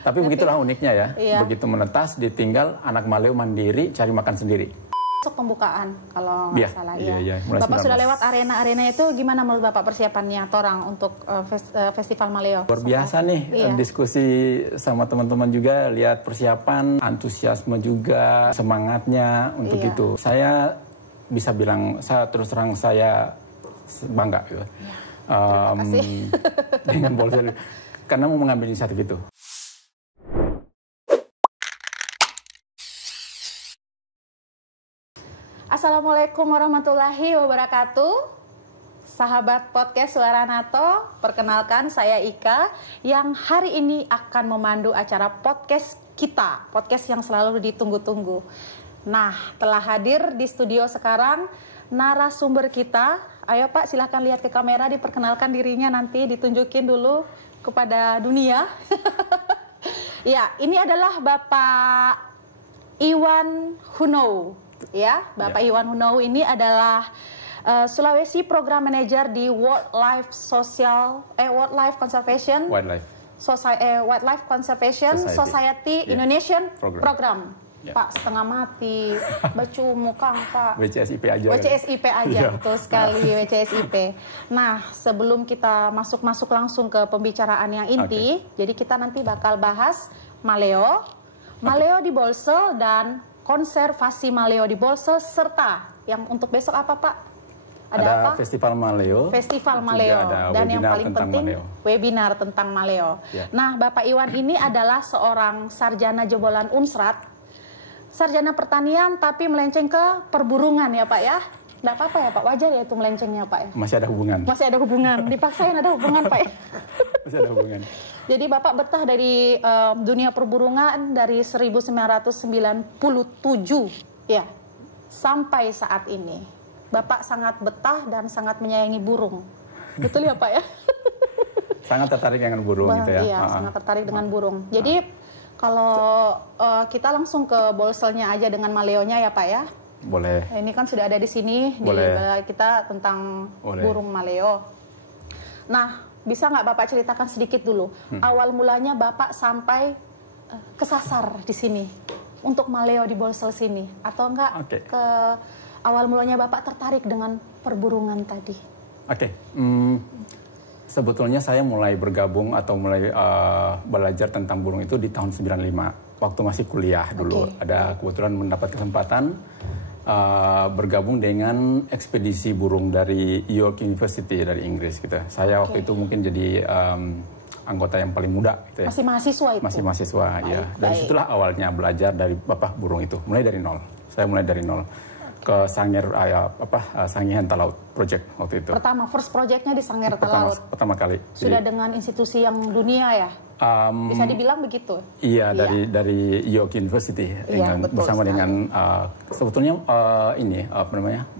Tapi begitulah uniknya ya. Iya. Begitu menetas, ditinggal, anak Maleo mandiri, cari makan sendiri. Masuk pembukaan kalau nggak salah. Iya. Bapak 19. Sudah lewat arena-arena itu, gimana menurut Bapak persiapannya Torang untuk Festival Maleo? Luar biasa nih, diskusi sama teman-teman juga, lihat persiapan, antusiasme juga, semangatnya untuk itu. Saya bisa bilang, saya terus terang saya bangga gitu. Terima kasih. Dengan Bolsel, karena mau mengambil inisiatif itu. Assalamualaikum warahmatullahi wabarakatuh. Sahabat podcast Suara NATO, perkenalkan saya Ika yang hari ini akan memandu acara podcast kita, podcast yang selalu ditunggu-tunggu. Nah, telah hadir di studio sekarang narasumber kita. Ayo Pak, silahkan lihat ke kamera, diperkenalkan dirinya, nanti ditunjukin dulu kepada dunia. Ya, ini adalah Bapak Iwan Hunou. Ya, Bapak Iwan Hunou ini adalah Sulawesi Program Manager di Wildlife Conservation Society Indonesian Program. Ya. Pak, setengah mati, bacu muka Pak. WCSIP aja. WCSIP aja, betul sekali, WCSIP. Nah, sebelum kita masuk langsung ke pembicaraan yang inti, jadi kita nanti bakal bahas Maleo di Bolsel dan konservasi Maleo di Bolsel, serta yang untuk besok apa Pak? Ada apa? Festival Maleo. Dan yang paling penting Maleo. Webinar tentang Maleo. Ya. Nah, Bapak Iwan ini adalah seorang sarjana jebolan Unsrat, sarjana pertanian tapi melenceng ke perburungan ya Pak ya. Nggak apa-apa ya Pak, wajar ya itu melencengnya Pak ya? Masih ada hubungan. Dipaksain ada hubungan Pak ya? Masih ada hubungan. Jadi Bapak betah dari dunia perburungan dari 1997 ya sampai saat ini. Bapak sangat betah dan sangat menyayangi burung. Betul ya Pak ya? Sangat tertarik dengan burung gitu ya. Iya, sangat tertarik dengan burung. Jadi kalau kita langsung ke Bolselnya aja dengan Maleonya ya Pak ya? Boleh. Ini kan sudah ada di sini di kita tentang burung Maleo. Nah, bisa nggak Bapak ceritakan sedikit dulu awal mulanya Bapak sampai kesasar di sini untuk Maleo di Bolsel sini, atau enggak ke awal mulanya Bapak tertarik dengan perburungan tadi? Sebetulnya saya mulai bergabung atau mulai belajar tentang burung itu di tahun 95 waktu masih kuliah dulu. Ada kebetulan mendapat kesempatan bergabung dengan ekspedisi burung dari York University dari Inggris gitu. Saya waktu itu mungkin jadi anggota yang paling muda gitu ya. Masih mahasiswa itu? Masih mahasiswa, ya. Dari situlah awalnya belajar dari Bapak burung itu, mulai dari nol. Saya mulai dari nol ke Sangir Sangihan Talaut Project waktu itu. First projectnya di Sangir Talaut. Pertama kali. Sudah dengan institusi yang dunia ya? Bisa dibilang begitu? Iya, dari York University bersama dengan sebetulnya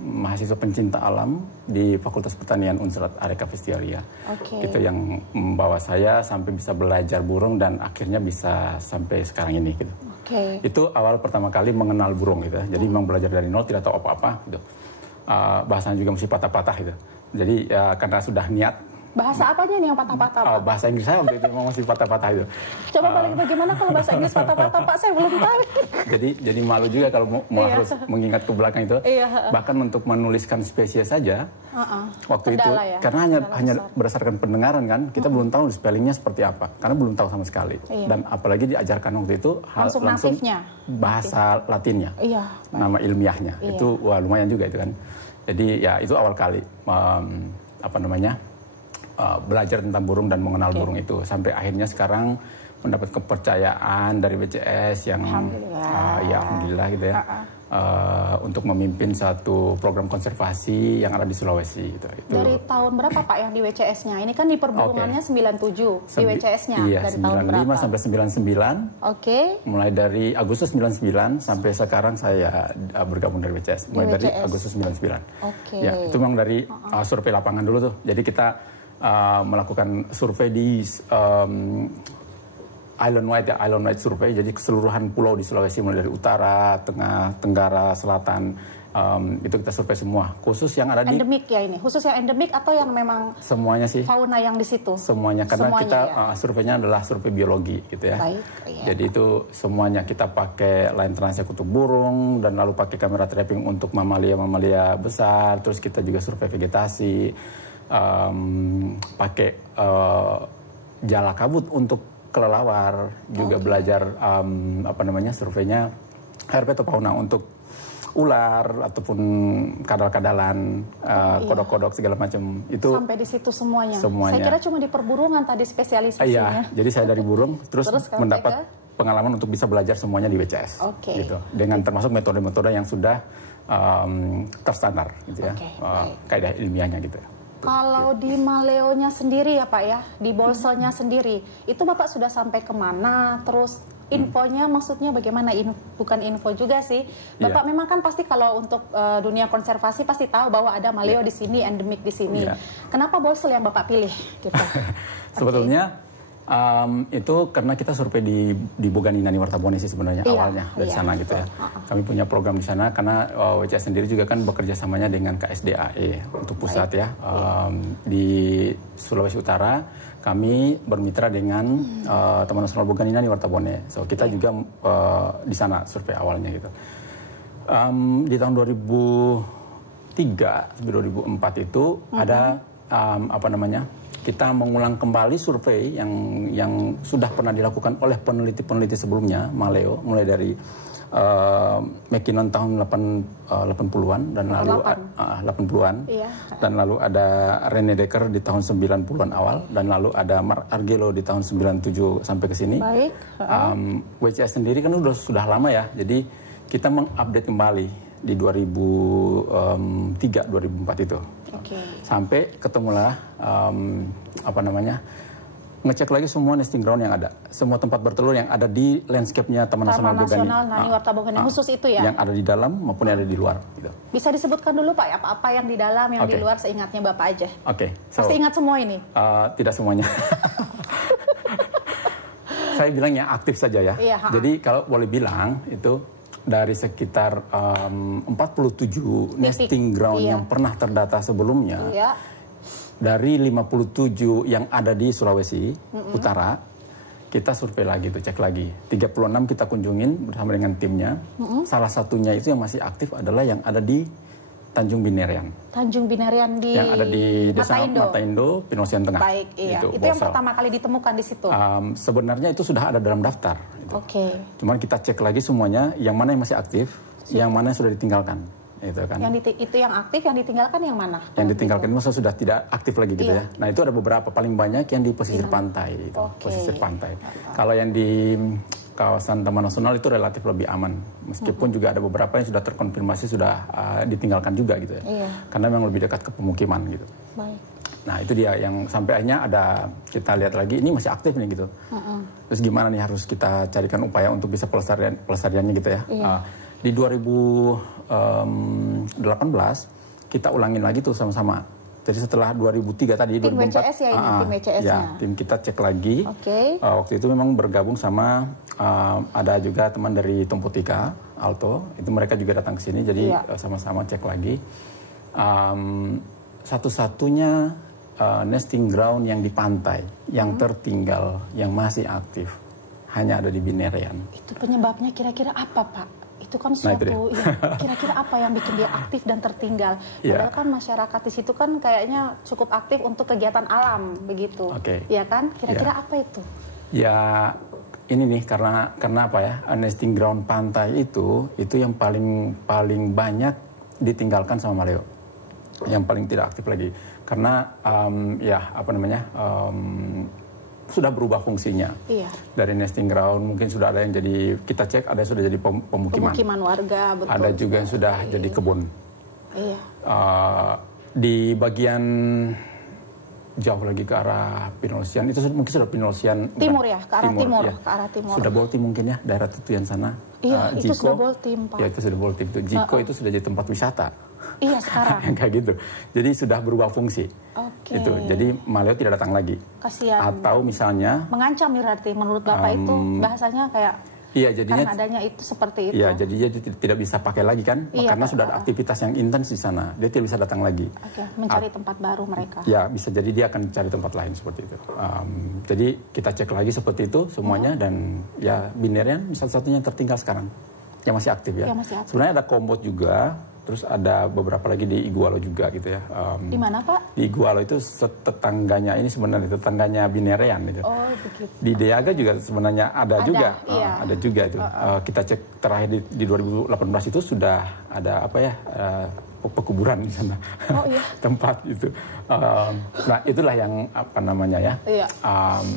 mahasiswa pencinta alam di Fakultas Pertanian Unsrat Areca Vestiaria. Itu yang membawa saya sampai bisa belajar burung dan akhirnya bisa sampai sekarang ini gitu. Itu awal pertama kali mengenal burung gitu. Jadi memang belajar dari nol, tidak tahu apa-apa gitu. Bahasanya juga masih patah-patah gitu. Jadi karena sudah niat. Bahasa apanya nih yang patah-patah Pak? Bahasa Inggris saya waktu itu memang masih patah-patah itu. Coba balik bagaimana kalau bahasa Inggris patah-patah Pak? Saya belum tahu. Jadi malu juga kalau mau harus mengingat ke belakang itu. Bahkan untuk menuliskan spesies saja waktu itu ya? Karena hanya berdasarkan pendengaran kan, kita belum tahu spellingnya seperti apa, karena belum tahu sama sekali. Dan apalagi diajarkan waktu itu langsung bahasa Latinnya, nama ilmiahnya itu lumayan juga itu kan. Jadi ya itu awal kali belajar tentang burung dan mengenal burung itu, sampai akhirnya sekarang mendapat kepercayaan dari WCS yang alhamdulillah gitu ya, untuk memimpin satu program konservasi yang ada di Sulawesi gitu. Dari tahun berapa Pak yang di WCS-nya? Ini kan di perburungannya 97 di WCS-nya. Dari tahun berapa? 95 sampai 99. Mulai dari Agustus 99 sampai sekarang saya bergabung dari WCS. Mulai dari Agustus 99. Ya, itu memang dari survei lapangan dulu tuh. Jadi kita melakukan survei di island-wide survei. Jadi keseluruhan pulau di Sulawesi mulai dari utara, tengah, tenggara, selatan, itu kita survei semua. Khusus yang ada endemik ya ini, khusus yang endemik atau yang memang semuanya sih. Fauna yang di situ. Semuanya, karena semuanya, kita surveinya adalah survei biologi gitu ya. Baik, iya. Jadi itu semuanya kita pakai line transek untuk burung dan lalu pakai kamera trapping untuk mamalia besar. Terus kita juga survei vegetasi, pakai jala kabut untuk kelelawar, juga belajar surveinya herpetofauna untuk ular ataupun kadal-kadalan, kodok-kodok segala macam itu. Sampai di situ semuanya. Semuanya. Saya kira cuma di perburungan tadi spesialisasinya. Iya, jadi saya dari burung terus mendapat pengalaman untuk bisa belajar semuanya di WCS. Gitu. Dengan termasuk metode-metode yang sudah terstandar gitu ya. Kaidah ilmiahnya gitu. Kalau di Maleonya sendiri ya Pak ya, di Bolselnya sendiri, itu Bapak sudah sampai kemana? Terus infonya maksudnya bagaimana? Bukan info juga sih. Bapak memang kan pasti kalau untuk dunia konservasi pasti tahu bahwa ada Maleo di sini, endemik di sini. Kenapa Bolsel yang Bapak pilih? Gitu. Sebetulnya itu karena kita survei di Boganinani Wartabone sih sebenarnya awalnya dari sana gitu ya. Kami punya program di sana karena WCS sendiri juga kan bekerja samanya dengan KSDAE untuk pusat ya. Di Sulawesi Utara kami bermitra dengan Taman Nasional Boganinani Wartabone. So kita juga di sana survei awalnya gitu. Di tahun 2003 sampai 2004 itu ada kita mengulang kembali survei yang sudah pernah dilakukan oleh peneliti-peneliti sebelumnya Maleo, mulai dari McKinnon tahun 80-an dan lalu 80-an dan lalu ada Rene Decker di tahun 90-an awal dan lalu ada Mark Argelo di tahun 97 sampai ke sini. WCS sendiri kan sudah lama ya, jadi kita mengupdate kembali di 2003-2004 itu. Sampai ketemulah ngecek lagi semua nesting ground yang ada, semua tempat bertelur yang ada di landscape-nya Taman Nasional Nani Wartabone khusus itu ya, yang ada di dalam maupun yang ada di luar gitu. Bisa disebutkan dulu Pak apa yang di dalam, yang di luar, seingatnya Bapak aja. Pasti ingat semua ini? Tidak semuanya. Saya bilang yang aktif saja ya. Jadi kalau boleh bilang itu dari sekitar 47 nesting ground yang pernah terdata sebelumnya, dari 57 yang ada di Sulawesi Utara, kita survei lagi, cek lagi. 36 kita kunjungin bersama dengan timnya. Salah satunya itu yang masih aktif adalah yang ada di Tanjung Binerian. Tanjung Binerian di... Yang ada di Desa Mata Indo, Pinosian Tengah. Baik, iya. Itu yang pertama kali ditemukan di situ? Sebenarnya itu sudah ada dalam daftar. Gitu. Cuman kita cek lagi semuanya, yang mana yang masih aktif, yang mana yang sudah ditinggalkan. Itu kan. Itu yang aktif, yang ditinggalkan yang mana? Yang ditinggalkan itu sudah tidak aktif lagi gitu ya. Nah itu ada beberapa, paling banyak yang di pesisir pantai. Pesisir pantai. Kalau yang di kawasan Taman Nasional itu relatif lebih aman, meskipun juga ada beberapa yang sudah terkonfirmasi sudah ditinggalkan juga gitu ya, karena memang lebih dekat ke pemukiman gitu. Nah itu dia yang sampai akhirnya ada, kita lihat lagi ini masih aktif nih gitu. Terus gimana nih, harus kita carikan upaya untuk bisa pelestariannya gitu ya. Di 2018 kita ulangin lagi tuh sama-sama. Jadi setelah 2003 tadi, tim 2004, WCS ya ini, tim WCS-nya. Tim kita cek lagi. Waktu itu memang bergabung sama ada juga teman dari Tompotika, Alto. Itu mereka juga datang ke sini, jadi sama-sama cek lagi. Satu-satunya nesting ground yang di pantai, yang tertinggal, yang masih aktif, hanya ada di Binerian. Itu penyebabnya kira-kira apa, Pak? Itu kan suatu, kira-kira apa yang bikin dia aktif dan tertinggal? Padahal kan masyarakat di situ kan kayaknya cukup aktif untuk kegiatan alam, begitu. Ya kan? Kira-kira apa itu? Ya, ini nih karena apa ya? Nesting ground pantai itu yang paling banyak ditinggalkan sama Maleo. Yang paling tidak aktif lagi. Karena sudah berubah fungsinya. Dari nesting ground mungkin sudah ada yang jadi, kita cek ada yang sudah jadi pemukiman. Pemukiman warga, betul. Ada juga yang sudah jadi kebun. Di bagian jauh lagi ke arah Pinosian, itu mungkin sudah Pinosian. Timur ya, ke arah timur. Ke arah timur. Sudah Boltim mungkin ya, daerah Tutuian sana. Itu sudah Boltim, Pak. Ya itu sudah Boltim. Jiko itu sudah jadi tempat wisata. Iya sekarang. Yang kayak gitu. Jadi sudah berubah fungsi. Oke. Itu. Jadi maleo tidak datang lagi. Kasihan. Atau misalnya mengancam berarti menurut Bapak itu bahasanya kayak iya, jadinya karena adanya itu seperti itu. Iya, jadi dia tidak bisa pakai lagi kan, karena sudah ada aktivitas yang intens di sana. Dia tidak bisa datang lagi. Oke, mencari tempat baru mereka. Ya, bisa jadi dia akan cari tempat lain seperti itu. Jadi kita cek lagi seperti itu semuanya dan ya Binerian satu-satunya tertinggal sekarang yang masih aktif ya. Masih aktif. Sebenarnya ada Komoot juga. Terus ada beberapa lagi di Igualo juga gitu ya. Di mana Pak? Di Igualo itu tetangganya ini sebenarnya tetangganya Binerian gitu. Oh begitu. Di Deaga juga sebenarnya ada juga. Iya. Ada juga itu. Kita cek terakhir di 2018 itu sudah ada apa ya pekuburan di sana. Oh iya. Tempat itu. Nah itulah yang apa namanya ya. Iya.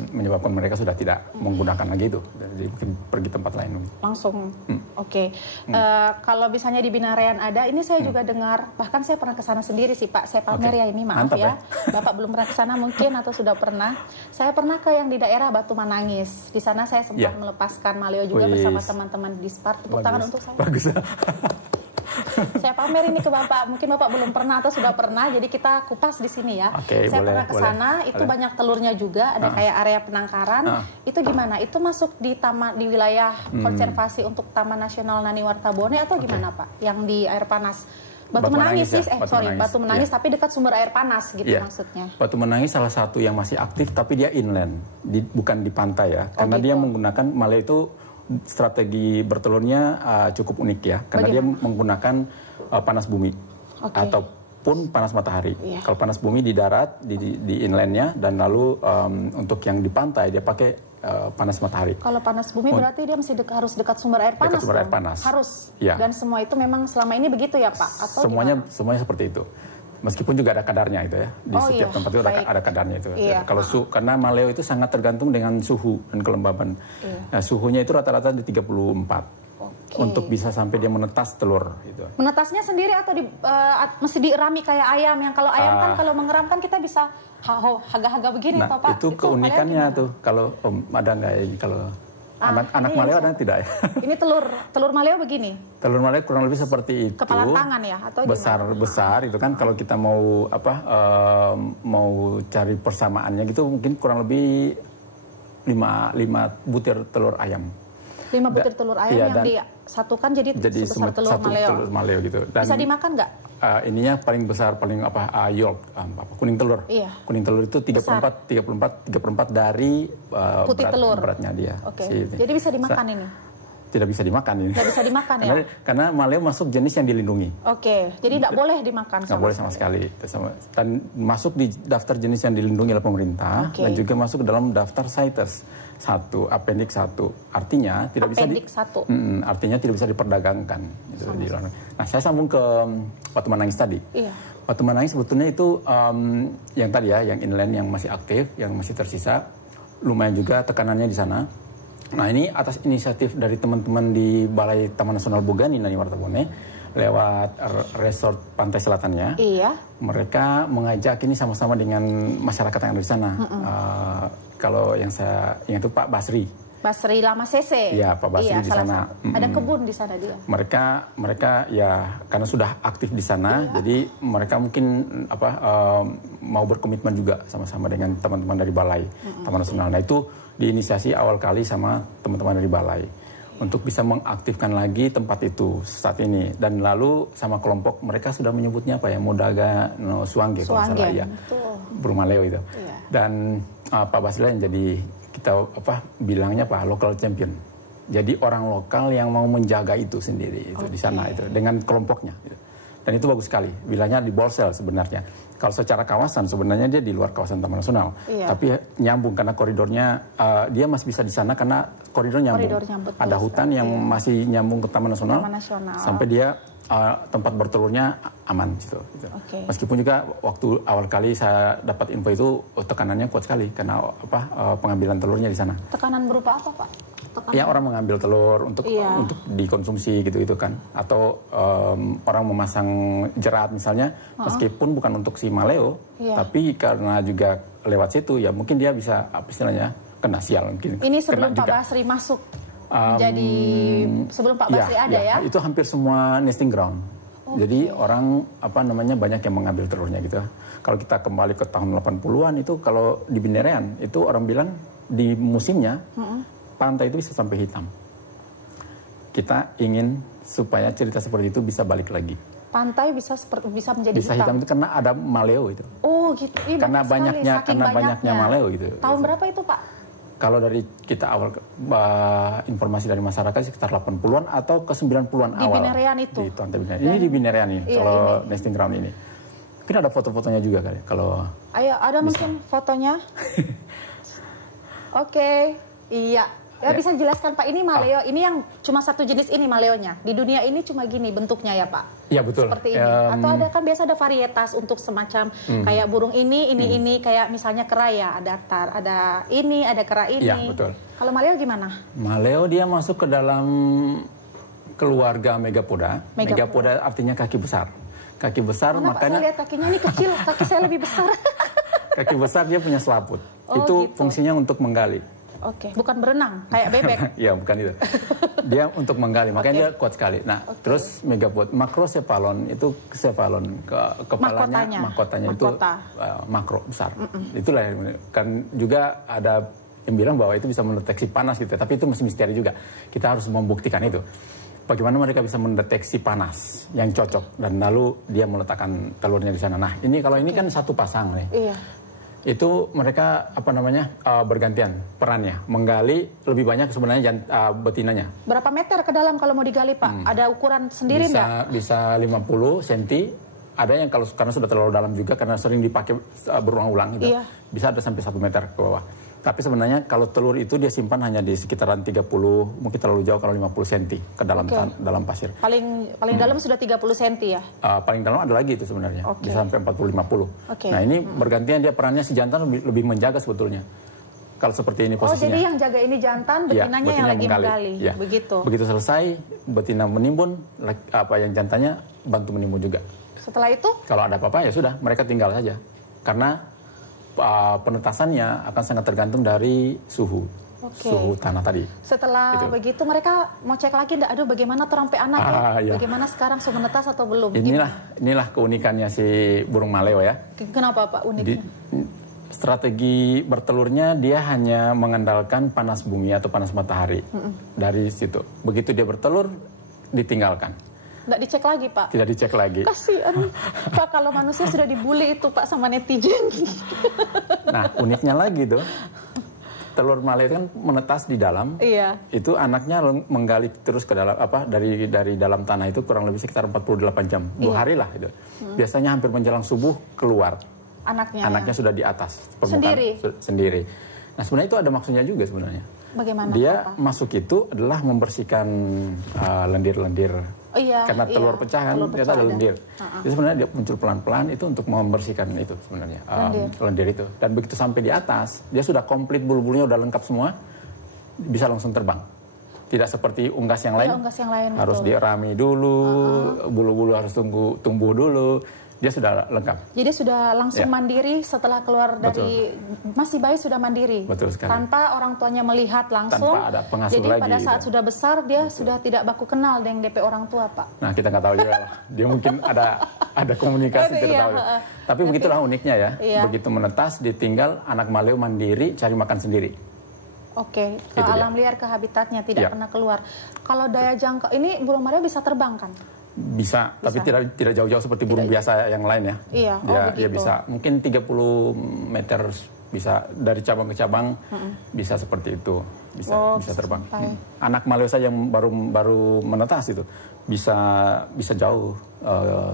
Menyebabkan mereka sudah tidak menggunakan lagi itu. Jadi mungkin pergi tempat lain. Langsung. Oke. Kalau misalnya di Binerian ada, ini saya juga dengar, bahkan saya pernah ke sana sendiri sih Pak. Saya pamer ya ini, maaf. Mantap, ya. Bapak belum pernah ke sana mungkin atau sudah pernah. Saya pernah ke yang di daerah Batu Manangis. Di sana saya sempat melepaskan maleo juga bersama teman-teman di Spar. Tepuk tangan untuk saya. Bagus. Saya pamer ini ke Bapak, mungkin Bapak belum pernah atau sudah pernah, jadi kita kupas di sini ya. Saya pernah ke sana, itu banyak telurnya juga, ada kayak area penangkaran. Itu gimana? Itu masuk di di wilayah konservasi untuk Taman Nasional Nani Wartabone atau gimana Pak? Yang di air panas. Batu Menangis sih, Batu Menangis tapi dekat sumber air panas gitu maksudnya. Batu Menangis salah satu yang masih aktif tapi dia inland, bukan di pantai ya. Karena dia menggunakan maleo itu strategi bertelurnya cukup unik ya, karena dia menggunakan panas bumi ataupun panas matahari. Kalau panas bumi di darat, di inlandnya, dan lalu untuk yang di pantai dia pakai panas matahari. Kalau panas bumi berarti dia masih harus dekat sumber air panas. Dekat sumber air panas. Harus. Ya. Dan semua itu memang selama ini begitu ya Pak? Atau semuanya seperti itu. Meskipun juga ada kadarnya itu ya, di setiap tempat itu ada kadarnya itu. Kalau karena maleo itu sangat tergantung dengan suhu dan kelembaban. Nah, suhunya itu rata-rata di 34 untuk bisa sampai dia menetas telur. Gitu. Menetasnya sendiri atau mesti dirami kayak ayam? Yang kalau ayam kan kalau mengeram kan kita bisa haga-haga begini Pak. Itu keunikannya tuh. Kalau ada nggak ya kalau anak maleo ada tidak ya? Ini telur maleo begini. Telur maleo kurang lebih seperti itu. Kepala tangan ya atau besar itu kan kalau kita mau mau cari persamaannya gitu mungkin kurang lebih 5 butir telur ayam. 5 butir telur ayam yang disatukan jadi sebesar telur maleo. Telur maleo gitu. Dan bisa dimakan nggak? Ininya paling besar yolk kuning telur. Kuning telur itu 34 dari putih telur. Beratnya dia. Jadi bisa dimakan ini? Tidak bisa dimakan ini. Tidak bisa dimakan ya? Karena maleo masuk jenis yang dilindungi. Jadi tidak boleh dimakan sama boleh sama sekali. Dan masuk di daftar jenis yang dilindungi oleh pemerintah dan juga masuk ke dalam daftar CITES 1, Appendix 1. Artinya tidak artinya tidak bisa diperdagangkan gitu, di luar. Nah, saya sambung ke Batu Menangis tadi. Batu Menangis sebetulnya itu yang tadi ya, yang inland yang masih aktif, yang masih tersisa, lumayan juga tekanannya di sana. Nah, ini atas inisiatif dari teman-teman di Balai Taman Nasional Bogani Nani Wartabone lewat resort pantai selatannya. Mereka mengajak ini sama-sama dengan masyarakat yang ada di sana. Kalau yang saya ingat itu Pak Basri Lama Sese. Iya, Pak Basri di sana. Ada kebun di sana dia. Mereka ya karena sudah aktif di sana, jadi mereka mungkin mau berkomitmen juga sama-sama dengan teman-teman dari Balai Taman Nasional. Nah, itu diinisiasi awal kali sama teman-teman dari Balai untuk bisa mengaktifkan lagi tempat itu saat ini. Dan lalu sama kelompok mereka sudah menyebutnya Modaga no Suangge kalau salah ya. Burung maleo itu. Dan Pak Basri yang jadi kita bilangnya local champion. Jadi orang lokal yang mau menjaga itu sendiri itu di sana itu dengan kelompoknya. Gitu. Dan itu bagus sekali. Wilayahnya di Bolsel sebenarnya. Kalau secara kawasan sebenarnya dia di luar kawasan Taman Nasional. Tapi nyambung karena koridornya dia masih bisa di sana karena koridor nyambung. Ada hutan yang masih nyambung ke Taman Nasional. Sampai dia tempat bertelurnya aman gitu. Meskipun juga waktu awal kali saya dapat info itu tekanannya kuat sekali karena pengambilan telurnya di sana. Tekanan berupa apa, Pak? Ya orang mengambil telur untuk dikonsumsi gitu kan, atau orang memasang jerat misalnya, meskipun bukan untuk si maleo, tapi karena juga lewat situ ya mungkin dia bisa istilahnya kena sial mungkin. Ini sebelum Pak Basri masuk. Jadi sebelum Pak Basri ada ya? Itu hampir semua nesting ground. Jadi orang banyak yang mengambil telurnya gitu. Kalau kita kembali ke tahun 80-an itu kalau di Binerean itu orang bilang di musimnya pantai itu bisa sampai hitam. Kita ingin supaya cerita seperti itu bisa balik lagi. Pantai bisa menjadi hitam itu karena ada maleo itu. Oh gitu. Karena banyaknya maleo gitu. Tahun berapa itu Pak? Kalau dari kita awal informasi dari masyarakat sekitar 80-an atau ke 90-an awal. Di Binerean itu? Di Pantai Binerean. Ini di Binerean ini, kalau nesting ground ini. Mungkin ada foto-fotonya juga kali. Kalau ayo, ada bisa. Mungkin fotonya? Oke, iya. Ya, bisa dijelaskan Pak, ini maleo, ini yang cuma satu jenis ini maleonya. Di dunia ini cuma gini bentuknya ya Pak? Iya betul. Seperti ini. Atau ada kan biasa ada varietas untuk semacam kayak burung ini kayak misalnya kera ya, ada ini, ada kera ini. Iya betul. Kalau maleo gimana? Maleo dia masuk ke dalam keluarga Megapoda. Megapoda artinya kaki besar. Kaki besar makanya. Pak, saya lihat kakinya ini kecil, kaki saya lebih besar. Kaki besar dia punya selaput. Itu gitu. Fungsinya untuk menggali. Oke, bukan berenang kayak bebek. Iya, bukan itu. Dia untuk menggali, makanya dia kuat sekali. Nah, terus megapod, makrocephalon itu cephalon kepalanya, mahkotanya itu makro besar. Itulah kan juga ada yang bilang bahwa itu bisa mendeteksi panas gitu, tapi itu masih misteri juga. Kita harus membuktikan itu. Bagaimana mereka bisa mendeteksi panas yang cocok dan lalu dia meletakkan telurnya di sana. Nah, ini kalau ini kan satu pasang nih. Iya. Itu mereka bergantian perannya menggali lebih banyak sebenarnya betinanya. Berapa meter ke dalam kalau mau digali Pak? Ada ukuran sendiri nggak? Bisa 50 cm. Ada yang karena sudah terlalu dalam juga karena sering dipakai berulang-ulang gitu. Iya. Bisa ada sampai 1 meter ke bawah. Tapi sebenarnya kalau telur itu dia simpan hanya di sekitaran 30, mungkin terlalu jauh kalau 50 cm ke dalam dalam pasir. Paling dalam sudah 30 cm ya? Paling dalam ada lagi itu sebenarnya, bisa sampai 40-50. Nah ini bergantian dia perannya si jantan lebih menjaga sebetulnya. Kalau seperti ini posisinya. Oh jadi yang jaga ini jantan, betinanya yang lagi menggali. Ya. Begitu selesai, betina menimbun, yang jantannya bantu menimbun juga. Setelah itu? Kalau ada apa-apa ya sudah, mereka tinggal saja. Karena penetasannya akan sangat tergantung dari suhu tanah tadi. Setelah begitu mereka mau cek lagi, aduh bagaimana terampai anaknya, bagaimana sekarang sudah menetas atau belum? Inilah keunikannya si burung maleo ya. Kenapa Pak uniknya? Strategi bertelurnya dia hanya mengandalkan panas bumi atau panas matahari dari situ. Begitu dia bertelur ditinggalkan. Nggak dicek lagi Pak? Tidak dicek lagi. Kasihan Pak, kalau manusia sudah dibully itu Pak sama netizen. Nah uniknya lagi tuh, telur maleo kan menetas di dalam. Iya. Itu anaknya menggali terus ke dalam dari dalam tanah itu kurang lebih sekitar 48 jam. 2 hari lah itu. Biasanya hampir menjelang subuh keluar. Anaknya sudah di atas permukaan. Sendiri. Nah sebenarnya itu ada maksudnya juga sebenarnya. Bagaimana? Dia masuk itu adalah membersihkan lendir-lendir. Oh iya, karena telur pecah kan, ternyata ada lendir. Jadi sebenarnya dia muncul pelan-pelan itu untuk membersihkan itu sebenarnya lendir itu. Dan begitu sampai di atas, dia sudah komplit bulu-bulunya udah lengkap semua, bisa langsung terbang. Tidak seperti unggas yang lain, harus dirami dulu, bulu-bulu harus tumbuh dulu. Dia sudah lengkap. Jadi sudah langsung mandiri setelah keluar dari masih bayi sudah mandiri. Betul sekali. Tanpa orang tuanya melihat langsung. Tanpa ada pengasuh lagi. Jadi pada saat sudah besar dia sudah tidak baku kenal dengan DP orang tua Pak. Nah kita nggak tahu juga. Dia mungkin ada komunikasi tidak tahu. Tapi begitulah uniknya ya. Begitu menetas ditinggal anak maleo mandiri cari makan sendiri. Oke, ke alam liar, ke habitatnya tidak pernah keluar. Kalau daya jangkau ini burung maleo bisa terbang kan? Bisa, tapi tidak jauh-jauh seperti burung biasa yang lain ya. Iya, dia bisa mungkin 30 meter bisa dari cabang ke cabang bisa seperti itu, bisa terbang. Anak maleo saja yang baru menetas itu bisa jauh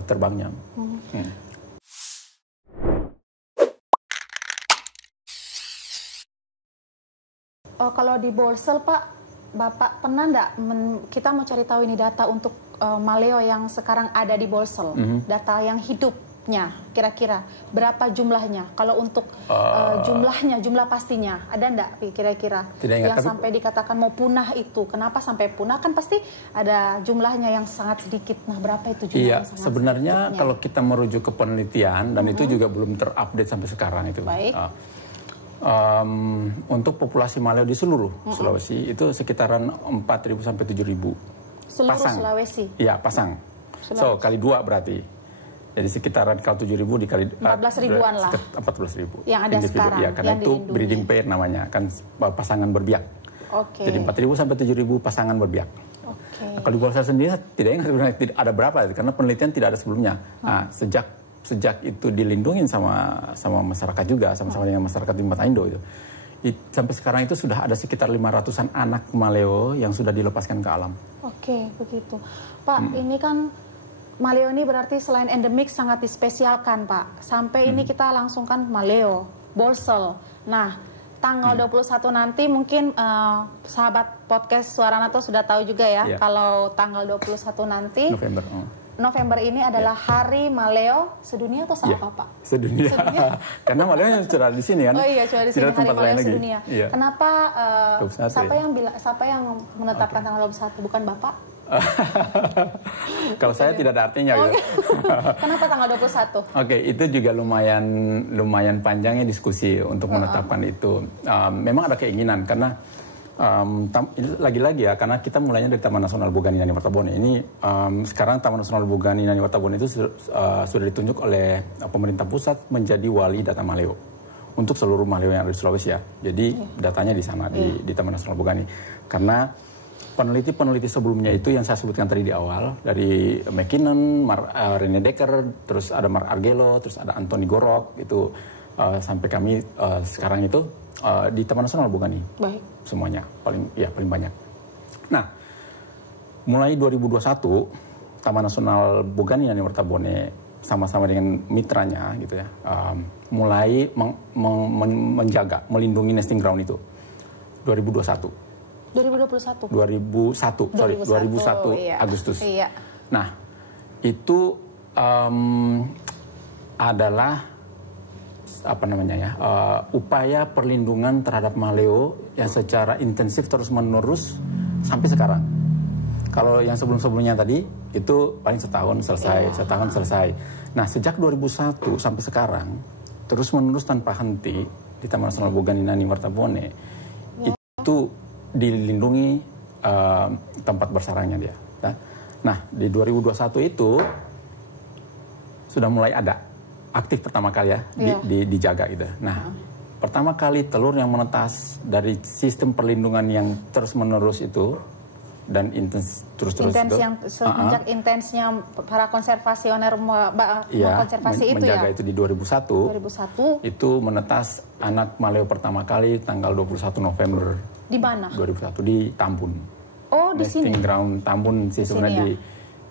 terbangnya. Kalau di Bolsel Pak, Bapak pernah nggak, kita mau cari tahu ini data untuk maleo yang sekarang ada di Bolsel, data yang hidupnya kira-kira berapa jumlahnya? Kalau untuk jumlah pastinya ada nggak kira-kira yang sampai dikatakan mau punah itu? Kenapa sampai punah? Kan pasti ada jumlahnya yang sangat sedikit. Nah berapa itu jumlahnya? Iya, sebenarnya kalau kita merujuk ke penelitian dan itu juga belum terupdate sampai sekarang itu. Baik. Untuk populasi maleo di seluruh Sulawesi itu sekitaran 4.000 sampai 7.000 seluruh pasang. Sulawesi? Iya, pasang. So, kali 2 berarti. Jadi sekitaran kalau 7.000 dikali 14.000-an lah. 14.000. Yang ada individu, sekarang. Ya, karena itu breeding pair namanya, kan pasangan berbiak. Jadi 4.000 sampai 7.000 pasangan berbiak. Nah, kalau di Bolsel sendiri tidak ada berapa, karena penelitian tidak ada sebelumnya. Nah, sejak itu dilindungin sama masyarakat juga, sama-sama dengan masyarakat di Mata Indo itu. Sampai sekarang itu sudah ada sekitar 500-an anak maleo yang sudah dilepaskan ke alam. Oke, begitu. Pak, ini kan maleo ini berarti selain endemik sangat dispesialkan, Pak. Sampai ini kita langsung kan maleo, Bolsel. Nah, tanggal 21 nanti mungkin sahabat podcast Suara Nato sudah tahu juga ya, kalau tanggal 21 nanti November ini adalah Hari Maleo sedunia atau apa, Pak? Sedunia. Karena maleo yang sudah di sini kan. Oh iya, sudah di sini Hari Maleo sedunia. Kenapa siapa yang menetapkan tanggal 21, bukan Bapak? Kalau saya tidak ada artinya gitu. Kenapa tanggal 21? Oke, itu juga lumayan panjangnya diskusi untuk menetapkan itu. Memang ada keinginan karena lagi-lagi ya, karena kita mulainya dari Taman Nasional Bogani Nani Wartabone. Ini sekarang Taman Nasional Bogani Nani Wartabone itu sudah ditunjuk oleh pemerintah pusat menjadi wali data maleo untuk seluruh maleo yang ada di Sulawesi ya. Jadi datanya di sana di Taman Nasional Bogani. Karena peneliti sebelumnya itu yang saya sebutkan tadi di awal, dari McKinnon, Rene Decker, terus ada Mark Argelo, terus ada Anthony Gorok, itu sampai kami sekarang itu di Taman Nasional Bogani. Baik. Semuanya paling banyak. Nah, mulai 2021 Taman Nasional Bogani Nani Wartabone sama-sama dengan mitranya gitu ya, mulai melindungi nesting ground itu 2021. 2001 Agustus. Iya. Nah, itu adalah upaya perlindungan terhadap maleo yang secara intensif terus-menerus sampai sekarang. Kalau yang sebelum-sebelumnya tadi itu paling setahun selesai. Nah, sejak 2001 sampai sekarang terus-menerus tanpa henti di Taman Nasional Bogani Nani Wartabone itu dilindungi tempat bersarangnya dia. Nah, di 2021 itu sudah mulai ada aktif pertama kali ya dijaga gitu. Nah, pertama kali telur yang menetas dari sistem perlindungan yang terus-menerus itu dan intens terus-terus itu. Yang semenjak intensnya para konservasioner mengkonservasi itu menjaga itu di 2001. Itu menetas anak maleo pertama kali tanggal 21 November. Di mana? 2001 di Tambun. Oh, di sini. Nesting ground Tambun sih sebenarnya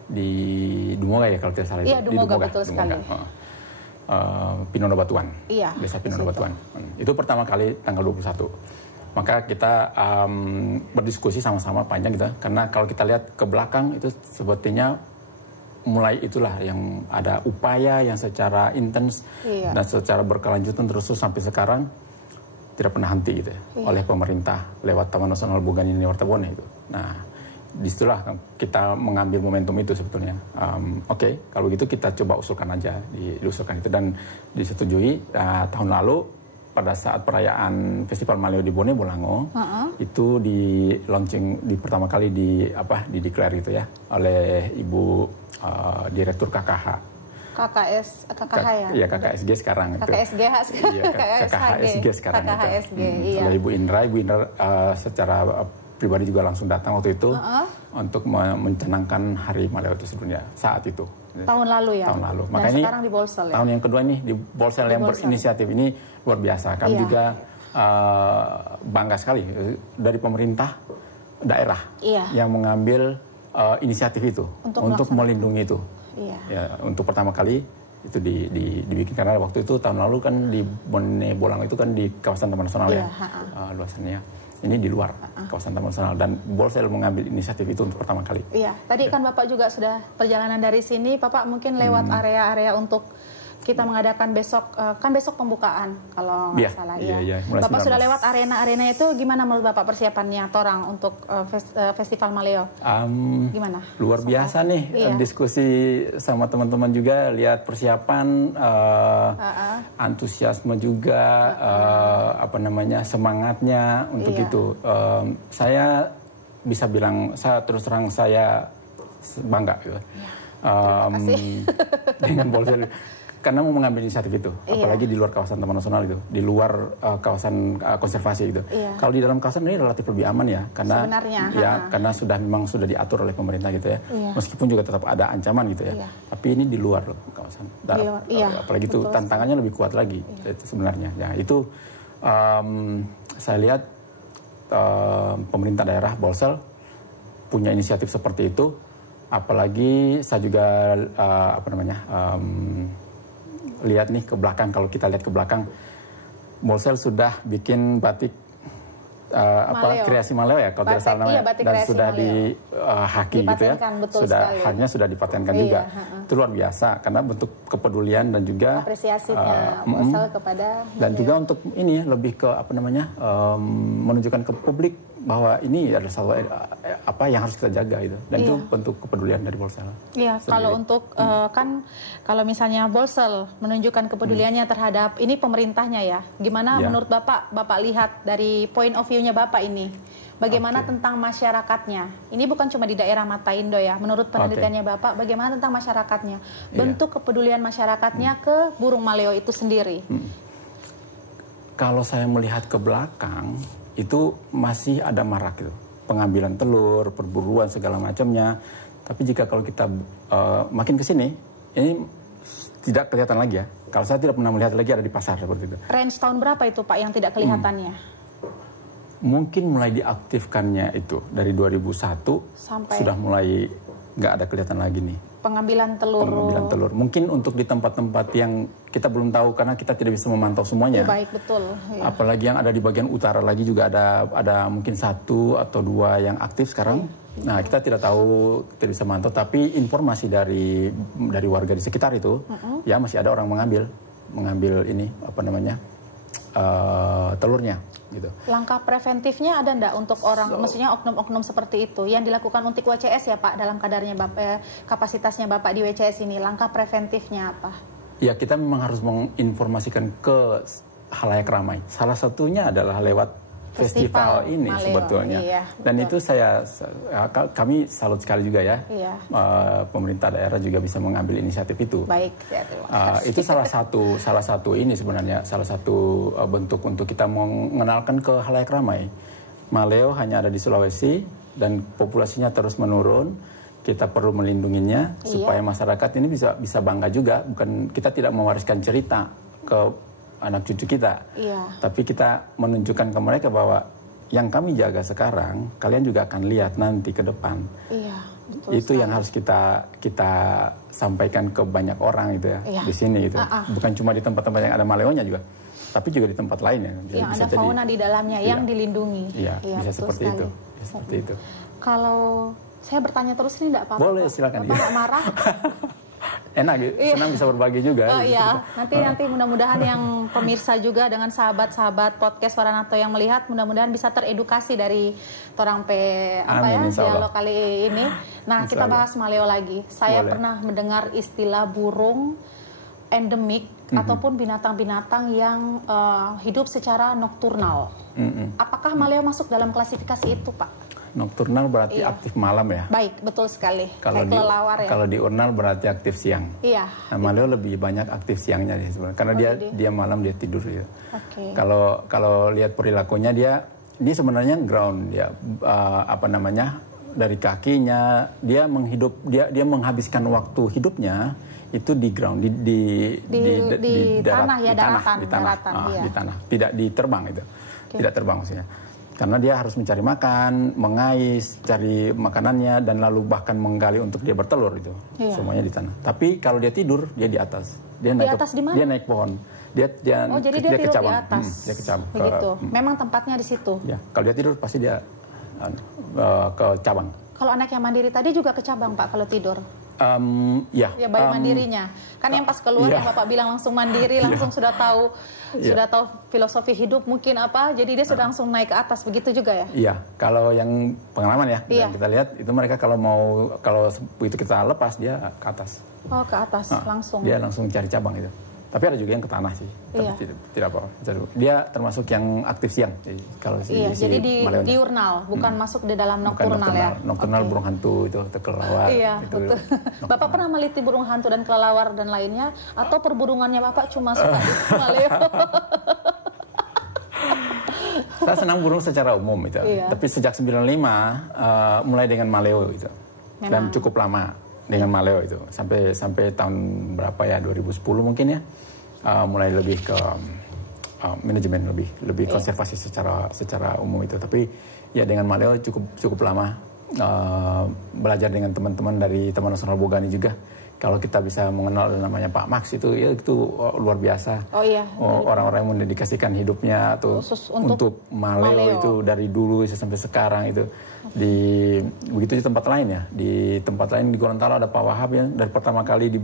di Dumoga ya kalau tidak salah. Iya, Dumoga betul sekali. Pinono Batuan. Iya. Desa Pinono Batuan. Itu pertama kali tanggal 21. Maka kita berdiskusi sama-sama panjang gitu. Karena kalau kita lihat ke belakang itu sepertinya mulai itulah yang ada upaya yang secara intens dan secara berkelanjutan terus sampai sekarang tidak pernah henti gitu oleh pemerintah lewat Taman Nasional Bogani Nani Wartabone itu. Nah, disitulah kita mengambil momentum itu sebetulnya. Oke, kalau gitu kita coba usulkan aja, diusulkan itu dan disetujui. Tahun lalu pada saat perayaan Festival Maleo di Bone Bolango itu di launching pertama kali declare gitu ya oleh Ibu Direktur KKH. KKH ya? Iya, KKSG sekarang. KKHSG sekarang. KKHSG, iya. Oleh Ibu Indra secara pribadi juga langsung datang waktu itu untuk mencanangkan Hari Maleo itu sedunia saat itu. Tahun lalu ya? Tahun lalu. Dan makanya sekarang di Bolsel ya? Tahun yang kedua ini di Bolsel yang berinisiatif ini luar biasa. Kami juga bangga sekali dari pemerintah daerah yang mengambil inisiatif itu untuk melindungi itu. Ya, untuk pertama kali itu dibikin karena waktu itu tahun lalu kan di Bone Bolango itu kan di kawasan Taman Nasional luasannya. Ini di luar kawasan Taman Nasional dan Bolsel mengambil inisiatif itu untuk pertama kali. Iya, tadi kan Bapak juga sudah perjalanan dari sini, Bapak mungkin lewat area-area untuk kita mengadakan besok, kan besok pembukaan kalau nggak salah. Iya. Bapak sudah lewat arena-arena itu, gimana menurut Bapak persiapannya Torang untuk Festival Maleo? Gimana? Luar biasa nih, diskusi sama teman-teman juga, lihat persiapan, antusiasme juga, semangatnya untuk itu. Saya bisa bilang, saya terus terang saya bangga gitu. dengan Bolsel karena mau mengambil inisiatif itu, apalagi di luar kawasan Taman Nasional itu, di luar kawasan konservasi itu. Kalau di dalam kawasan ini relatif lebih aman ya, karena karena memang sudah diatur oleh pemerintah gitu ya. Meskipun juga tetap ada ancaman gitu ya. Tapi ini di luar kawasan. Apalagi itu tantangannya lebih kuat lagi sebenarnya. Ya itu saya lihat pemerintah daerah Bolsel punya inisiatif seperti itu. Apalagi saya juga lihat nih ke belakang, kalau kita lihat ke belakang, Bolsel sudah bikin batik kreasi Maleo ya, kalau tidak salah namanya, dan sudah dihaki gitu ya, haknya sudah dipatenkan juga. Itu luar biasa karena bentuk kepedulian dan juga apresiasinya Bolsel kepada Maleo. Dan juga untuk ini lebih ke menunjukkan ke publik bahwa ini adalah satu apa yang harus kita jaga itu, dan itu bentuk kepedulian dari Bolsel. Iya, kalau untuk kan kalau misalnya Bolsel menunjukkan kepeduliannya terhadap ini pemerintahnya ya, gimana menurut Bapak lihat dari point of view-nya Bapak ini? Bagaimana tentang masyarakatnya? Ini bukan cuma di daerah Mataindo ya, menurut penelitiannya Bapak, bagaimana tentang masyarakatnya? Bentuk kepedulian masyarakatnya ke burung Maleo itu sendiri. Kalau saya melihat ke belakang, itu masih ada marak gitu, pengambilan telur, perburuan segala macamnya. Tapi jika kalau kita makin ke sini, ini tidak kelihatan lagi ya. Kalau saya tidak pernah melihat lagi ada di pasar seperti itu. Range tahun berapa itu Pak yang tidak kelihatannya? Mungkin mulai diaktifkannya itu dari 2001 sampai sudah mulai nggak ada kelihatan lagi nih. Pengambilan telur. Mungkin untuk di tempat-tempat yang kita belum tahu karena kita tidak bisa memantau semuanya. Baik, betul. Ya. Apalagi yang ada di bagian utara lagi juga ada mungkin 1 atau 2 yang aktif sekarang. Nah, kita tidak tahu, tidak bisa memantau. Tapi informasi dari warga di sekitar itu, ya masih ada orang mengambil ini telurnya. Gitu. Langkah preventifnya ada enggak untuk orang, maksudnya oknum-oknum seperti itu yang dilakukan untuk WCS ya Pak, dalam kadarnya kapasitasnya Bapak di WCS ini, langkah preventifnya apa? Ya, kita memang harus menginformasikan ke halayak ramai. Salah satunya adalah lewat festival ini Maleo, sebetulnya. Dan itu kami salut sekali juga ya. Pemerintah daerah juga bisa mengambil inisiatif itu. Baik, ya, itu salah satu ini sebenarnya, salah satu bentuk untuk kita mengenalkan ke halayak ramai. Maleo hanya ada di Sulawesi dan populasinya terus menurun. Kita perlu melindunginya supaya masyarakat ini bisa bangga juga. Bukan, kita tidak mewariskan cerita ke anak cucu kita, tapi kita menunjukkan ke mereka bahwa yang kami jaga sekarang, kalian juga akan lihat nanti ke depan. Betul itu sekali. Yang harus kita sampaikan ke banyak orang itu ya, di sini gitu. Bukan cuma di tempat-tempat yang ada Maleonya juga, tapi juga di tempat lain ya. Yang ada fauna di dalamnya yang dilindungi. Bisa seperti itu. Seperti itu. Kalau saya bertanya terus ini enggak apa-apa? Boleh, silakan. Bapak marah? Enak gitu, senang bisa berbagi juga. Nanti mudah-mudahan yang pemirsa juga dengan sahabat-sahabat podcast Waranato yang melihat, mudah-mudahan bisa teredukasi dari Torang dialog kali ini. Nah, kita bahas Maleo lagi. Saya pernah mendengar istilah burung endemik ataupun binatang-binatang yang hidup secara nokturnal. Apakah Maleo masuk dalam klasifikasi itu, Pak? Nokturnal berarti aktif malam ya? Baik, betul sekali. Kalau diurnal berarti aktif siang. Nah, Maleo lebih banyak aktif siangnya sih sebenarnya. Karena dia malam dia tidur gitu. Kalau lihat perilakunya ini sebenarnya ground ya, dari kakinya dia menghabiskan waktu hidupnya itu di ground, di tanah, tidak diterbang itu. Tidak terbang maksudnya. Karena dia harus mencari makan, mengais, cari makanannya, dan lalu bahkan menggali untuk dia bertelur itu. Semuanya di tanah. Tapi kalau dia tidur, dia di atas. Dia naik pohon. Dia jadi dia tidur kecabang. di atas. Dia kecabang. Begitu. Memang tempatnya di situ. Ya, kalau dia tidur pasti dia ke cabang. Kalau anak yang mandiri tadi juga ke cabang, Pak, kalau tidur? Bayi mandirinya. Kan yang pas keluar yang Bapak bilang langsung mandiri, langsung sudah tahu filosofi hidup mungkin apa, jadi dia sudah langsung naik ke atas, begitu juga ya? Iya, kalau yang pengalaman ya, yang kita lihat itu mereka kalau itu kita lepas dia ke atas. Oh, ke atas langsung. Dia langsung cari cabang itu. Tapi ada juga yang ke tanah sih, tapi tidak apa. Dia termasuk yang aktif siang. Jadi, kalau jadi diurnal, bukan masuk di dalam nokturnal ya. Nokturnal burung hantu itu, atau kelelawar. Iya, itu, betul. Bapak pernah meliti burung hantu dan kelelawar dan lainnya, atau perburungannya Bapak cuma suka di Maleo? Saya senang burung secara umum itu. Tapi sejak 95 mulai dengan Maleo itu. Dan cukup lama dengan Maleo itu. Sampai tahun berapa ya, 2010 mungkin ya. Mulai lebih ke manajemen, lebih konservasi secara umum itu. Tapi ya dengan Maleo cukup lama belajar dengan teman-teman dari Taman Nasional Bogani juga. Kalau kita bisa mengenal namanya Pak Max itu luar biasa. Orang-orang yang mendedikasikan hidupnya atau untuk Maleo itu dari dulu sampai sekarang itu. Begitu di tempat lain ya. Di tempat lain di Gorontalo ada Pak Wahab ya, dari pertama kali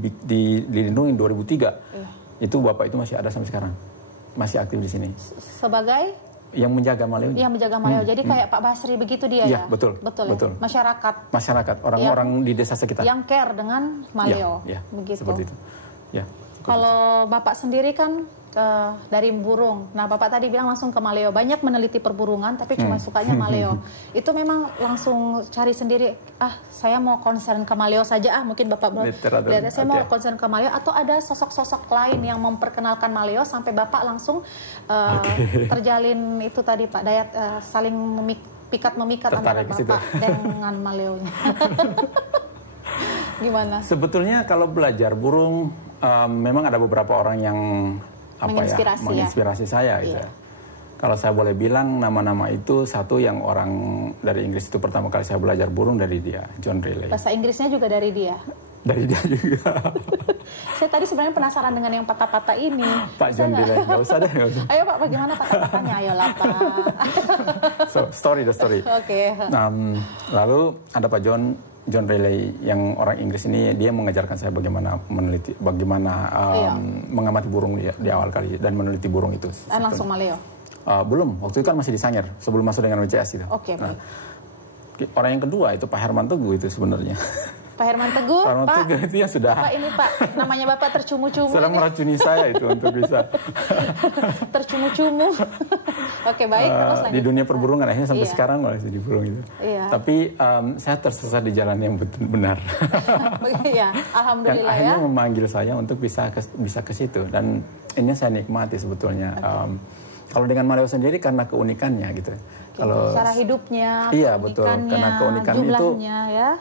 dilindungi 2003. Itu Bapak itu masih ada sampai sekarang. Masih aktif di sini. Sebagai yang menjaga Maleo. Yang menjaga Maleo. Jadi kayak Pak Basri begitu dia ya? Betul. Ya? Masyarakat. Orang-orang di desa sekitar. Yang care dengan Maleo. Begitu. Seperti itu. Kalau Bapak sendiri kan dari burung. Nah, Bapak tadi bilang langsung ke Maleo. Banyak meneliti perburungan, tapi cuma sukanya Maleo. Itu memang langsung cari sendiri, saya mau concern ke Maleo saja, mungkin Bapak saya mau concern ke Maleo, atau ada sosok-sosok lain yang memperkenalkan Maleo sampai Bapak langsung terjalin itu tadi Pak, daya saling memikat antara Bapak dengan Maleonya. Gimana? Sebetulnya kalau belajar burung, memang ada beberapa orang yang menginspirasi saya gitu. Kalau saya boleh bilang nama-nama itu, satu yang orang dari Inggris itu pertama kali saya belajar burung dari dia, John Riley. Bahasa Inggrisnya juga dari dia? Dari dia juga. Saya tadi sebenarnya penasaran dengan yang patah-patah ini. Pak John Riley, nggak usah deh. Ayo Pak, bagaimana patah-patahnya? Ayolah Pak. The story. Oke. Lalu ada Pak John Riley yang orang Inggris ini, dia mengajarkan saya bagaimana meneliti, mengamati burung di awal kali dan meneliti burung itu. Dan langsung Maleo? Belum, waktu itu kan masih di Sangir sebelum masuk dengan WCS itu. Orang yang kedua itu Pak Herman Teguh itu sebenarnya. Pak Herman Teguh, Pak itu yang sudah. Bapak ini Pak, namanya Bapak tercumu-cumu. Sudah meracuni saya itu untuk bisa. Tercumu-cumu. Oke, baik, terus lanjut. Di dunia perburungan akhirnya sampai sekarang masih di burung itu. Tapi saya tersesat di jalan yang benar. Alhamdulillah akhirnya memanggil saya untuk bisa ke situ, dan ini saya nikmati sebetulnya. Kalau dengan Maleo sendiri karena keunikannya gitu. Kalau cara hidupnya, iya betul, karena keunikan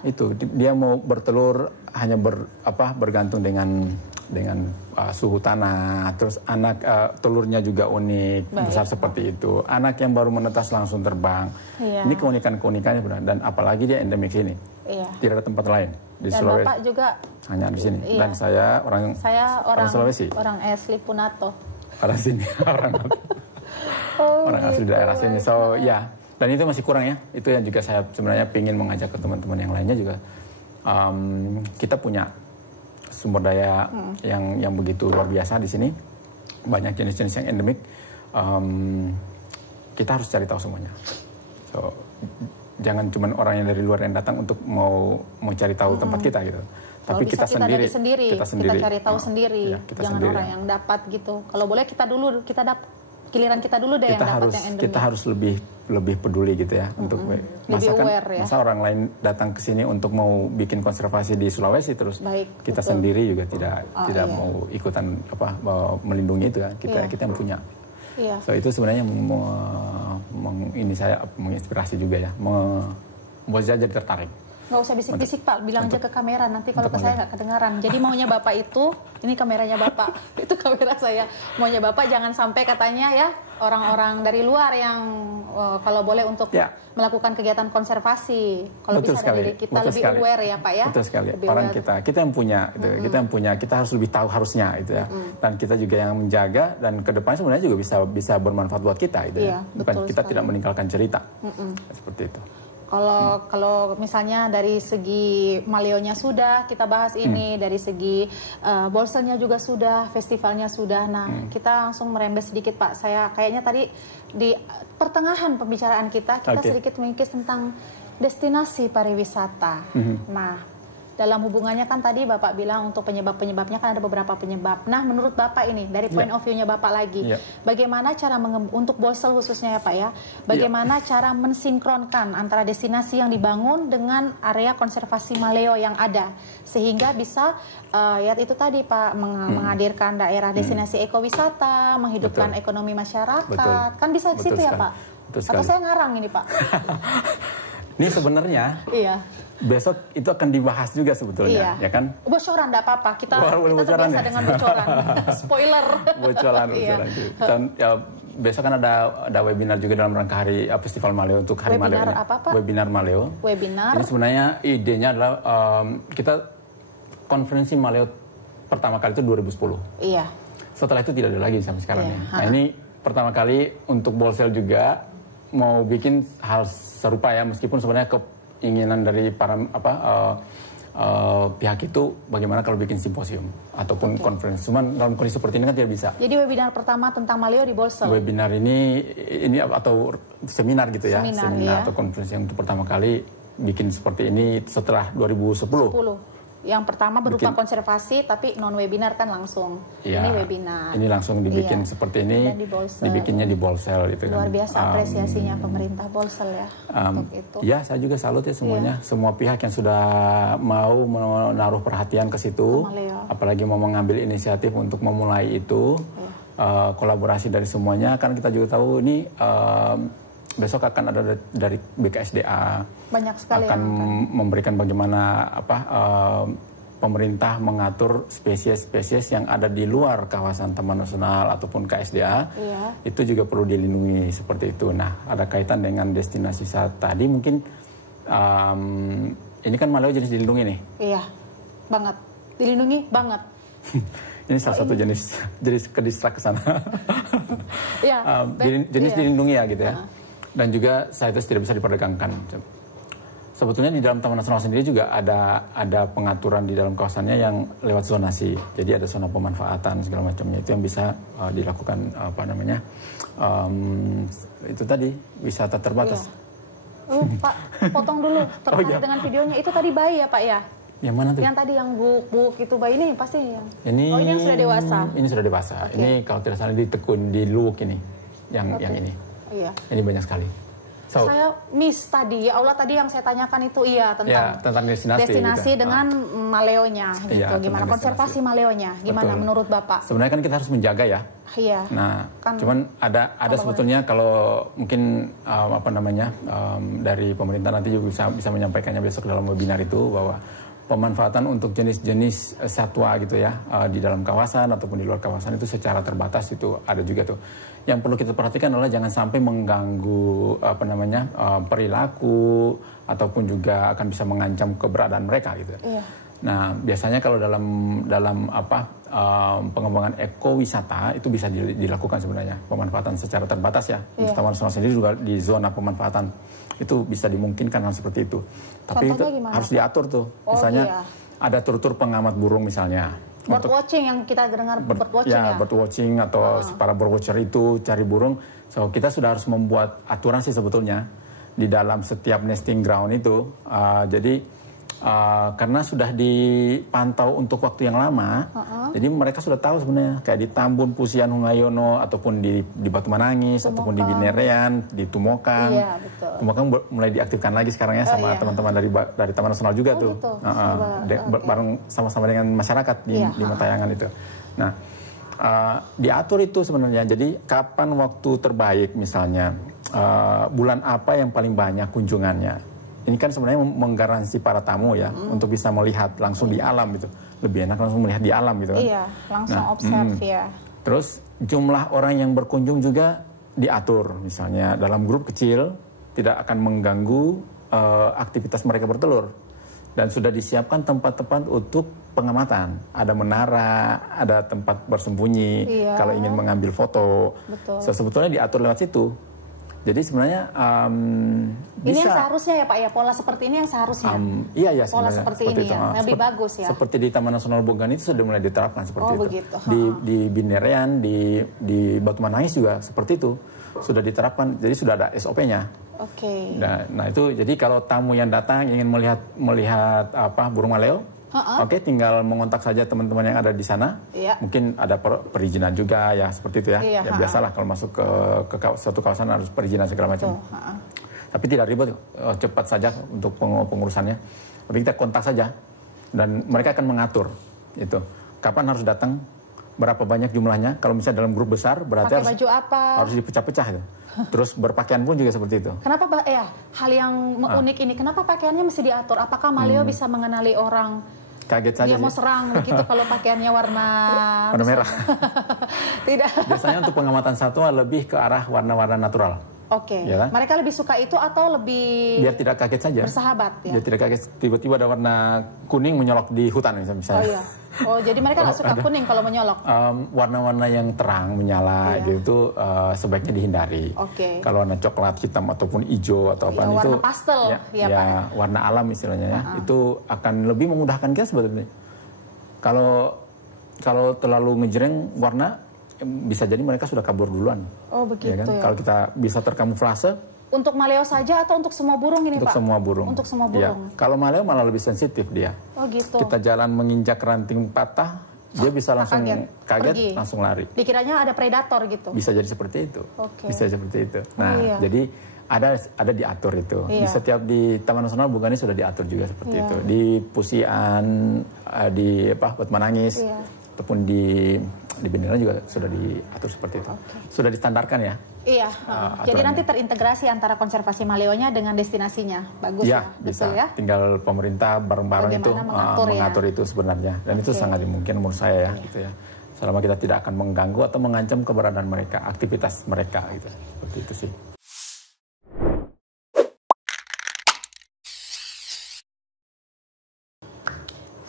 itu dia mau bertelur hanya bergantung dengan suhu tanah, terus anak telurnya juga unik, besar seperti itu. Anak yang baru menetas langsung terbang. Ini keunikannya benar, dan apalagi dia endemik sini. Tidak ada tempat lain di Sulawesi. Bapak juga hanya di sini. Dan saya orang Sulawesi. Orang asli Punato. Orang sini, orang asli daerah sini. So dan itu masih kurang ya. Itu yang juga saya sebenarnya ingin mengajak ke teman-teman yang lainnya juga. Kita punya sumber daya yang begitu luar biasa di sini. Banyak jenis-jenis yang endemik. Kita harus cari tahu semuanya. So jangan cuma orang yang dari luar yang datang untuk mau cari tahu tempat kita gitu. Tapi kita sendiri kita cari tahu sendiri. Jangan sendiri, orang yang dapat gitu. Kalau boleh kita dapat giliran kita dulu deh yang dapat yang endemik. Kita harus lebih peduli gitu ya untuk masa orang lain datang ke sini untuk mau bikin konservasi di Sulawesi terus kita sendiri juga tidak mau ikutan melindungi itu kan. Kita yang punya. So itu sebenarnya ini saya menginspirasi juga ya, membuat saya jadi tertarik. Nggak usah bisik-bisik Pak, bilang aja ke kamera, nanti kalau ke saya nggak kedengaran. Jadi maunya Bapak itu, ini kameranya Bapak, itu kamera saya. Maunya Bapak jangan sampai katanya ya, orang-orang dari luar yang kalau boleh untuk melakukan kegiatan konservasi. Kalau bisa dari kita lebih aware ya Pak ya. Betul sekali, orang kita yang punya, kita harus lebih tahu harusnya itu ya. Dan kita juga yang menjaga, dan ke depan sebenarnya juga bisa bermanfaat buat kita itu ya. Bukan kita tidak meninggalkan cerita, seperti itu. Kalau misalnya dari segi Maleonya sudah kita bahas ini, dari segi Bolselnya juga sudah, festivalnya sudah. Nah, kita langsung merembes sedikit Pak. Saya kayaknya tadi di pertengahan pembicaraan kita sedikit mengikis tentang destinasi pariwisata. Nah, dalam hubungannya kan tadi Bapak bilang untuk penyebab-penyebabnya kan ada beberapa penyebab. Nah, menurut Bapak ini dari point of view-nya Bapak lagi, bagaimana cara untuk Bolsel khususnya ya Pak ya, bagaimana cara mensinkronkan antara destinasi yang dibangun dengan area konservasi maleo yang ada sehingga bisa ya itu tadi Pak menghadirkan daerah destinasi ekowisata, menghidupkan ekonomi masyarakat, kan bisa ke situ ya Pak? Atau saya ngarang ini Pak? Ini sebenarnya besok itu akan dibahas juga sebetulnya, ya kan? Bocoran enggak apa-apa, kita terbiasa dengan bocoran. Spoiler. Bocoran. Dan ya, besok kan ada webinar juga dalam rangka hari Festival Maleo untuk Hari Maleo. Webinar apa Pak? Webinar Maleo. Webinar. Jadi sebenarnya idenya adalah kita konferensi Maleo pertama kali itu 2010. Iya. Setelah itu tidak ada lagi sampai sekarang. Nah ini pertama kali untuk Bolsel juga mau bikin hal serupa ya, meskipun sebenarnya keinginan dari para pihak itu bagaimana kalau bikin simposium ataupun konferensi. Cuman dalam kondisi seperti ini kan tidak bisa. Jadi webinar pertama tentang Maleo di Bolsel. Webinar ini atau seminar gitu ya, seminar atau konferensi yang untuk pertama kali bikin seperti ini setelah 2010. Yang pertama berupa konservasi, tapi non-webinar kan langsung. Ini webinar. Ini langsung dibikin seperti ini, dibikinnya di Bolsel. Gitu luar biasa apresiasinya pemerintah Bolsel ya untuk itu. Ya, saya juga salut ya semuanya. Semua pihak yang sudah mau menaruh perhatian ke situ, apalagi mau mengambil inisiatif untuk memulai itu, kolaborasi dari semuanya. Kan kita juga tahu ini besok akan ada dari BKSDA, banyak sekali akan memberikan bagaimana pemerintah mengatur spesies-spesies yang ada di luar kawasan Taman Nasional ataupun KSDA, itu juga perlu dilindungi seperti itu. Nah, ada kaitan dengan destinasi saat tadi mungkin ini kan Maleo jenis dilindungi nih. Iya, banget, dilindungi banget. Ini salah satu jenis kedistrak ke sana. Jenis dilindungi ya gitu ya. Dan juga CITES tidak bisa diperdagangkan. Sebetulnya di dalam Taman Nasional sendiri juga ada pengaturan di dalam kawasannya yang lewat zonasi. Jadi ada zona pemanfaatan segala macamnya itu yang bisa dilakukan itu tadi wisata terbatas. Pak, potong dulu terkait dengan videonya itu tadi bayi ya Pak ya? Yang mana tuh? Yang tadi yang buk itu bayi ini pasti yang. Ini yang sudah dewasa. Ini sudah dewasa. Ini kalau tidak salah ditekun di Luwuk ini, yang ini. Ini banyak sekali. Saya miss tadi, ya Allah tadi yang saya tanyakan itu tentang destinasi gitu. Dengan maleonya gitu. Gimana konservasi maleonya? Gimana menurut Bapak? Sebenarnya kan kita harus menjaga ya. Iya. Nah, cuman ada sebetulnya kalau mungkin dari pemerintah nanti juga bisa menyampaikannya besok dalam webinar itu bahwa pemanfaatan untuk jenis-jenis satwa gitu ya di dalam kawasan ataupun di luar kawasan itu secara terbatas itu ada juga tuh. Yang perlu kita perhatikan adalah jangan sampai mengganggu perilaku ataupun juga akan bisa mengancam keberadaan mereka gitu. Iya. Nah, biasanya kalau dalam pengembangan ekowisata itu bisa dilakukan sebenarnya pemanfaatan secara terbatas ya. Untuk Taman Nasional sendiri juga di zona pemanfaatan itu bisa dimungkinkan hal seperti itu. Tapi itu harus diatur tuh. Misalnya ada tur-tur pengamat burung misalnya. Birdwatching yang kita dengar birdwatching ya. Birdwatching atau para birdwatcher itu cari burung. So kita sudah harus membuat aturan sih sebetulnya di dalam setiap nesting ground itu. Jadi karena sudah dipantau untuk waktu yang lama, jadi mereka sudah tahu sebenarnya kayak di Tambun, Pusian, Hungayono ataupun di Batu Manangis ataupun di Binerean, di Tumokang. Iya, betul. Tumokang mulai diaktifkan lagi sekarang ya sama teman-teman dari Taman Nasional juga tuh. Gitu. Bareng sama-sama dengan masyarakat di Matayangan itu. Nah, diatur itu sebenarnya. Jadi kapan waktu terbaik misalnya, bulan apa yang paling banyak kunjungannya. Ini kan sebenarnya menggaransi para tamu ya untuk bisa melihat langsung di alam gitu. Lebih enak langsung melihat di alam gitu kan. Iya, langsung observe ya. Terus jumlah orang yang berkunjung juga diatur. Misalnya dalam grup kecil tidak akan mengganggu aktivitas mereka bertelur. Dan sudah disiapkan tempat-tempat untuk pengamatan. Ada menara, ada tempat bersembunyi kalau ingin mengambil foto. Betul. Sebetulnya diatur lewat situ. Jadi sebenarnya ini yang seharusnya ya Pak ya, pola seperti ini yang seharusnya. Iya pola seperti ini itu. Ya, lebih bagus ya. Seperti di Taman Nasional Bogan itu sudah mulai diterapkan seperti itu. Begitu. Di Binerean, di Batu Manangis juga seperti itu sudah diterapkan. Jadi sudah ada SOP-nya. Oke. Nah itu jadi kalau tamu yang datang ingin melihat burung maleo, tinggal mengontak saja teman-teman yang ada di sana. Iya. Mungkin ada perizinan juga ya seperti itu ya. Iya, ya biasalah kalau masuk ke suatu kawasan harus perizinan segala macam. Tapi tidak ribet, cepat saja untuk pengurusannya. Tapi kita kontak saja dan mereka akan mengatur itu. Kapan harus datang, berapa banyak jumlahnya. Kalau misalnya dalam grup besar berarti harus dipecah-pecah itu. Terus berpakaian pun juga seperti itu. Kenapa hal yang unik ini, kenapa pakaiannya mesti diatur? Apakah maleo bisa mengenali orang? Kaget saja dia mau serang begitu kalau pakaiannya warna merah. Tidak. Biasanya untuk pengamatan satwa lebih ke arah warna-warna natural. Oke. Ya kan? Mereka lebih suka itu atau lebih biar tidak kaget saja. Bersahabat ya. Biar tidak kaget tiba-tiba ada warna kuning menyolok di hutan misalnya. Oh iya. Oh jadi mereka nggak suka kuning kalau menyolok. Warna-warna yang terang menyala gitu sebaiknya dihindari. Oke. Kalau warna coklat, hitam ataupun hijau atau apa itu warna pastel ya Pak. Warna alam istilahnya ya. Itu akan lebih memudahkan kita sebetulnya. Kalau terlalu ngejreng warna bisa jadi mereka sudah kabur duluan. Oh begitu ya. Kalau kita bisa terkamuflase. Untuk maleo saja atau untuk semua burung ini Pak? Untuk semua burung. Untuk semua burung. Ya. Kalau maleo malah lebih sensitif dia. Oh gitu. Kita jalan menginjak ranting patah, dia bisa langsung kaget langsung lari. Dikiranya ada predator gitu. Bisa jadi seperti itu. Okay. Bisa seperti itu. Nah, jadi ada diatur itu. Di setiap di Taman Nasional Bungani sudah diatur juga seperti itu. Di Pusian, di Batmanangis, ataupun di Bendera juga sudah diatur seperti itu. Sudah distandarkan ya. Iya. Jadi nanti terintegrasi antara konservasi maleonya dengan destinasinya. Bagus ya. Bisa. Betul ya. Tinggal pemerintah bareng-bareng itu mengatur itu sebenarnya. Dan itu sangat dimungkinkan menurut saya ya. Gitu ya. Selama kita tidak akan mengganggu atau mengancam keberadaan mereka, aktivitas mereka gitu. Seperti itu sih.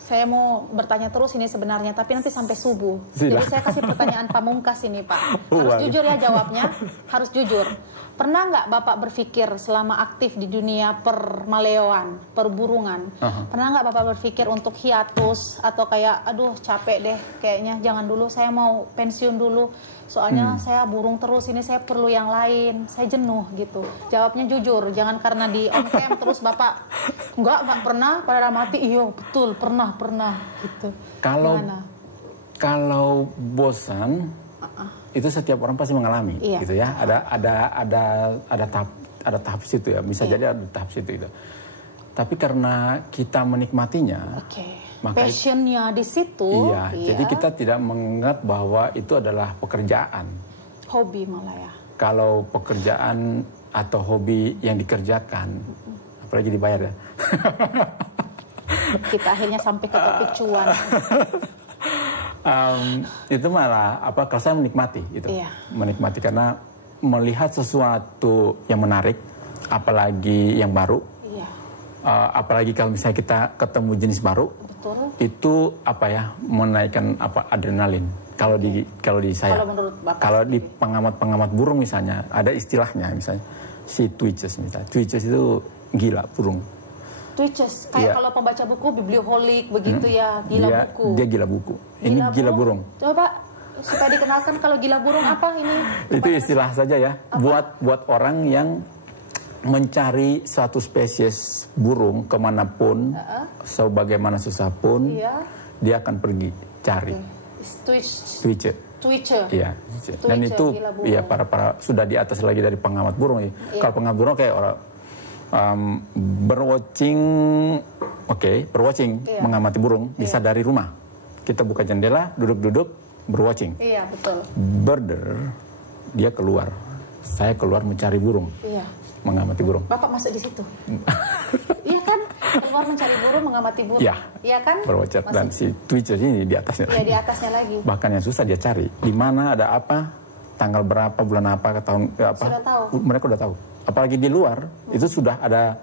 Saya mau bertanya terus ini sebenarnya, tapi nanti sampai subuh. Jadi saya kasih pertanyaan pamungkas ini Pak. Harus jujur ya jawabnya, harus jujur. Pernah nggak Bapak berpikir selama aktif di dunia permaleoan, perburungan, pernah nggak Bapak berpikir untuk hiatus atau kayak, aduh capek deh, kayaknya jangan dulu, saya mau pensiun dulu, soalnya saya burung terus, ini saya perlu yang lain, saya jenuh gitu. Jawabnya jujur, jangan karena di on cam terus Bapak, nggak pernah, pada mati, iya betul, pernah gitu. Kalau bosan, itu setiap orang pasti mengalami, gitu ya. Ada tahap situ ya, bisa jadi ada tahap situ itu. Tapi karena kita menikmatinya, maka passionnya di situ. Jadi kita tidak menganggap bahwa itu adalah pekerjaan. Hobi malah ya. Kalau pekerjaan atau hobi yang dikerjakan, apalagi dibayar ya. Kita akhirnya sampai ke topik cuan. Itu malah kalau saya menikmati itu, menikmati karena melihat sesuatu yang menarik, apalagi yang baru, apalagi kalau misalnya kita ketemu jenis baru, itu menaikkan adrenalin. Kalau di saya, kalau di pengamat burung misalnya ada istilahnya misalnya si twitches misalnya, twitches itu gila burung. Twitches, kayak kalau pembaca buku, biblioholik begitu ya, gila buku. Dia gila buku. Ini gila burung. Coba supaya dikenalkan kalau gila burung apa ini? Itu istilah saja ya. Buat orang yang mencari suatu spesies burung kemanapun, sebagaimana susah pun, dia akan pergi cari. Twitcher. Iya. Dan itu para sudah di atas lagi dari pengamat burung. Kalau pengamat burung kayak orang berwatching, mengamati burung bisa dari rumah. Kita buka jendela, duduk-duduk, berwatching. Iya, betul. Birder, dia keluar. Saya keluar mencari burung. Iya. Mengamati burung. Bapak masuk di situ. Iya kan? Keluar mencari burung, mengamati burung. Iya kan? Berwatcher. Dan si Twitcher ini di atasnya. Iya, di atasnya lagi. Bahkan yang susah dia cari. Di mana ada apa, tanggal berapa, bulan apa, tahun apa. Sudah tahu. Mereka udah tahu. Apalagi di luar, itu sudah ada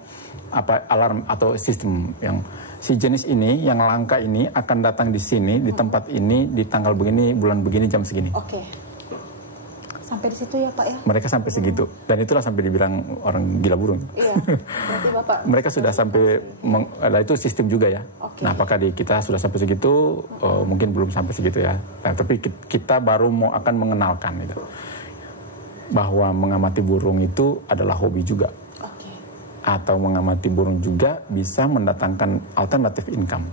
alarm atau sistem yang si jenis ini, yang langka ini akan datang di sini, di tempat ini, di tanggal begini, bulan begini, jam segini. Oke. Sampai di situ ya Pak ya? Mereka sampai segitu. Dan itulah sampai dibilang orang gila burung. Iya, berarti Bapak. Mereka sudah sampai, itu sistem juga ya. Nah apakah kita sudah sampai segitu, mungkin belum sampai segitu ya. Nah, tapi kita baru akan mengenalkan itu. Bahwa mengamati burung itu adalah hobi juga. atau mengamati burung juga bisa mendatangkan alternatif income.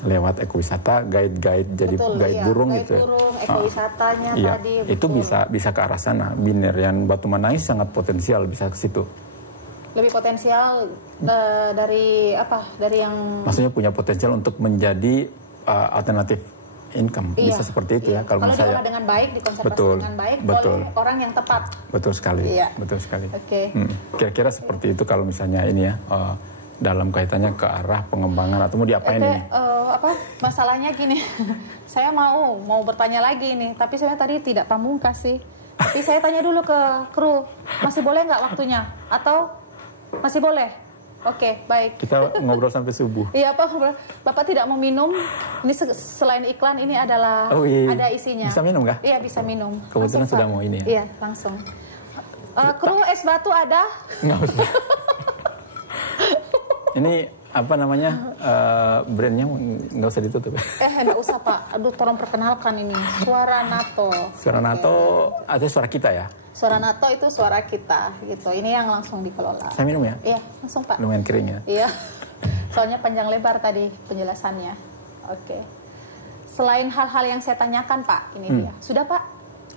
Lewat ekowisata, guide jadi guide burung guide gitu. Burung, ekowisatanya tadi. Itu bisa ke arah sana. Binerian Batu Manais sangat potensial bisa ke situ. Lebih potensial dari apa? Dari yang maksudnya punya potensial untuk menjadi alternatif income. Bisa seperti itu ya kalau diolah dengan baik, dikonservasi dengan baik oleh orang yang tepat. Betul sekali. Betul sekali. Oke. Kira-kira seperti itu kalau misalnya ini ya. Dalam kaitannya ke arah pengembangan atau mau diapain ini? Masalahnya gini, saya mau bertanya lagi nih, tapi saya tadi tidak pamungkas sih. Tapi saya tanya dulu ke kru, masih boleh nggak waktunya? Atau masih boleh? Oke, baik. Kita ngobrol sampai subuh. Iya, Bapak tidak mau minum. Ini selain iklan ini adalah ada isinya. Bisa minum nggak? Iya, bisa minum. Kebetulan sudah mau ini ya? Iya, langsung. Kru es batu ada? Nggak usah. Ini apa namanya brandnya nggak usah ditutup. Nggak usah Pak. Aduh, tolong perkenalkan ini. Suara NATO. Suara NATO artinya suara kita ya? Suara NATO itu suara kita gitu. Ini yang langsung dikelola. Saya minum ya? Iya, langsung Pak. Lumayan kering ya? Iya. Soalnya panjang lebar tadi penjelasannya. Oke. Selain hal-hal yang saya tanyakan Pak, ini dia. Sudah Pak?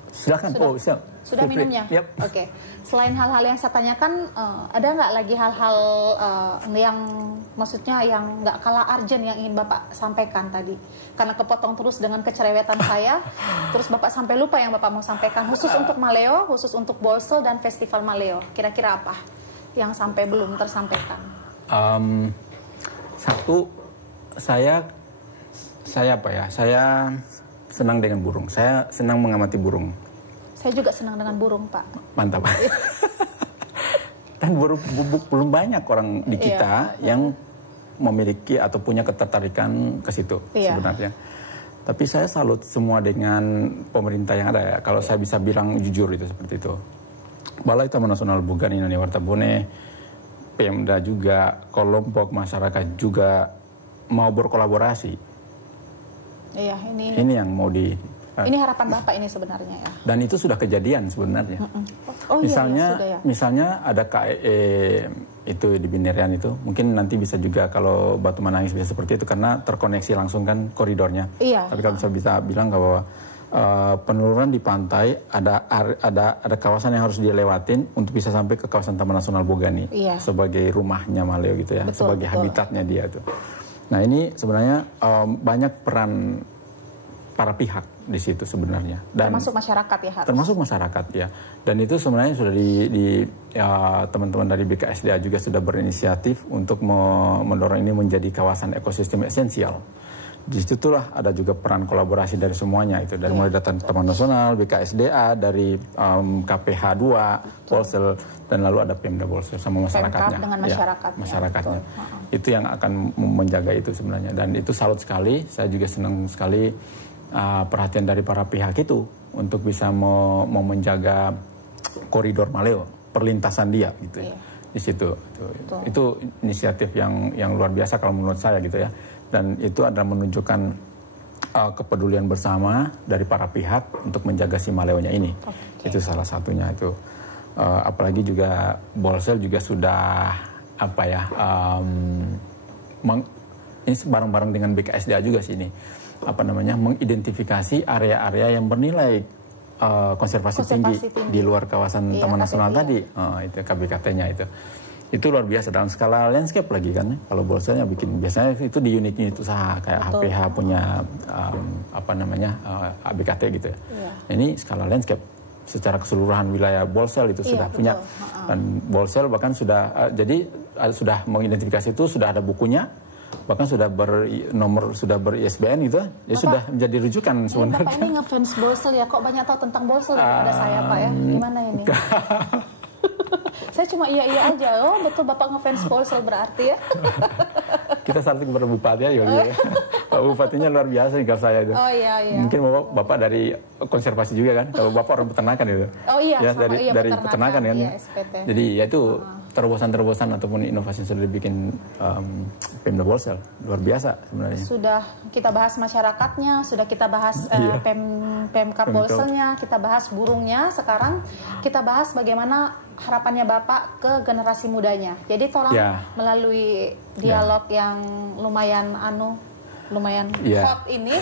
Silakan. Siap. Sudah minumnya? Yep. Oke. Selain hal-hal yang saya tanyakan, ada nggak lagi hal-hal yang maksudnya yang nggak kalah urgent yang ingin Bapak sampaikan tadi? Karena kepotong terus dengan kecerewetan saya, terus Bapak sampai lupa yang Bapak mau sampaikan. Khusus untuk Maleo, khusus untuk Bolsel dan Festival Maleo. Kira-kira apa yang sampai belum tersampaikan? Satu, saya senang dengan burung. Saya senang mengamati burung. Saya juga senang dengan burung, Pak. Mantap. Dan belum banyak orang di kita yang memiliki atau punya ketertarikan ke situ sebenarnya. Tapi saya salut semua dengan pemerintah yang ada ya. Kalau saya bisa bilang jujur itu seperti itu. Balai Taman Nasional Bugani Nani Wartabone, Pemda juga, kelompok masyarakat juga mau berkolaborasi. Iya, ini yang mau ini harapan Bapak ini sebenarnya ya. Dan itu sudah kejadian sebenarnya. Misalnya ada KEE itu di Binerian itu, mungkin nanti bisa juga kalau Batu Manais bisa seperti itu karena terkoneksi langsung kan koridornya. Iya. Tapi kalau bisa bilang bahwa peneluran di pantai ada kawasan yang harus dilewatin untuk bisa sampai ke kawasan Taman Nasional Bogani sebagai rumahnya Maleo gitu ya, sebagai habitatnya dia tuh. Nah ini sebenarnya banyak peran para pihak di situ sebenarnya. Dan termasuk masyarakat ya harus. Termasuk masyarakat ya. Dan itu sebenarnya sudah teman-teman dari BKSDA juga sudah berinisiatif untuk mendorong ini menjadi kawasan ekosistem esensial. Di situlah ada juga peran kolaborasi dari semuanya itu. Dari mulai datang Taman Nasional, BKSDA, dari KPH 2, Bolsel, dan lalu ada Pemda Bolsel sama masyarakatnya. Dengan masyarakat. Ya, masyarakatnya. Itu yang akan menjaga itu sebenarnya. Dan itu salut sekali. Saya juga senang sekali perhatian dari para pihak itu untuk bisa mau menjaga koridor Maleo, perlintasan dia gitu ya. Di situ itu inisiatif yang luar biasa kalau menurut saya gitu ya. Dan itu adalah menunjukkan kepedulian bersama dari para pihak untuk menjaga si Maleonya ini. Itu salah satunya itu. Apalagi juga Bolsel juga sudah ini bareng-bareng dengan BKSDA juga sih ini. Mengidentifikasi area-area yang bernilai konservasi tinggi di luar kawasan Taman Nasional tadi. Itu KBKT-nya itu luar biasa dalam skala landscape lagi kan. Kalau Bolselnya biasanya itu di unit-unit usaha kayak HPH punya ABKT gitu ya. Ini skala landscape secara keseluruhan wilayah Bolsel itu sudah punya. Dan Bolsel bahkan sudah sudah mengidentifikasi itu, sudah ada bukunya. Bahkan sudah ber-ISBN gitu, ya sudah menjadi rujukan sebenarnya. Bapak ini ngefans Bolsel ya, kok banyak tahu tentang Bolsel daripada saya Pak ya, gimana ini? Saya cuma iya aja, betul Bapak ngefans Bolsel berarti ya. Kita saling berbupati ya, Pak Bupatinya luar biasa nih kalau saya itu. Oh iya. Mungkin Bapak dari konservasi juga kan, kalau Bapak orang peternakan itu. Oh iya, ya, dari peternakan kan. Iya, SPT. Jadi ya itu terobosan-terobosan ataupun inovasi yang sudah dibikin Pemda Bolsel luar biasa sebenarnya. Sudah kita bahas masyarakatnya, sudah kita bahas Pemkab Bolselnya, kita bahas burungnya. Sekarang kita bahas bagaimana harapannya Bapak ke generasi mudanya. Jadi tolong melalui dialog yang lumayan hot ini,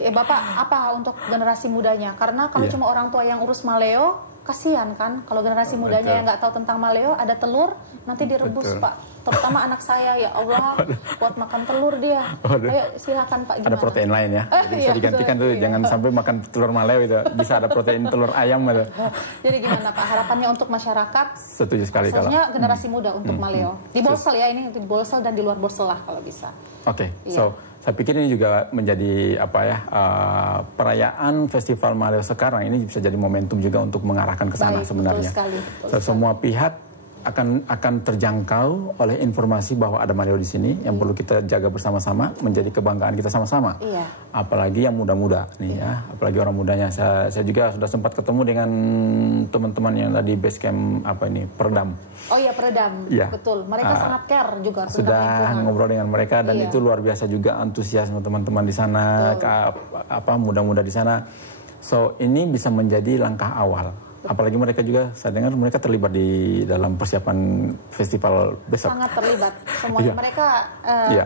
Bapak apa untuk generasi mudanya? Karena kalau cuma orang tua yang urus maleo, kasihan kan? Kalau generasi mudanya yang nggak tahu tentang maleo, ada telur nanti direbus Pak. Terutama anak saya, ya Allah, buat makan telur dia. Ayo silakan Pak, gimana? Ada protein lain ya, jadi bisa digantikan tuh, jangan sampai makan telur maleo itu, bisa ada protein telur ayam itu. Jadi gimana Pak, harapannya untuk masyarakat? Setuju sekali kalau. Generasi muda untuk maleo. Di Bolsel ya, ini di Bolsel dan di luar Bolsel lah kalau bisa. Oke, so saya pikir ini juga menjadi perayaan Festival Maleo sekarang ini bisa jadi momentum juga untuk mengarahkan ke sana sebenarnya. Betul sekali. Semua pihak akan terjangkau oleh informasi bahwa ada maleo di sini yang perlu kita jaga bersama-sama, menjadi kebanggaan kita sama-sama. Apalagi yang muda-muda nih ya, apalagi orang mudanya. Saya juga sudah sempat ketemu dengan teman-teman yang tadi base camp Peredam. Oh iya, Peredam. Ya. Betul. Mereka sangat care juga tentang sudah lingkungan. Ngobrol dengan mereka dan itu luar biasa juga antusiasme teman-teman di sana, muda-muda di sana. So, ini bisa menjadi langkah awal. Apalagi mereka juga, saya dengar mereka terlibat di dalam persiapan festival besok. Sangat terlibat. Semuanya mereka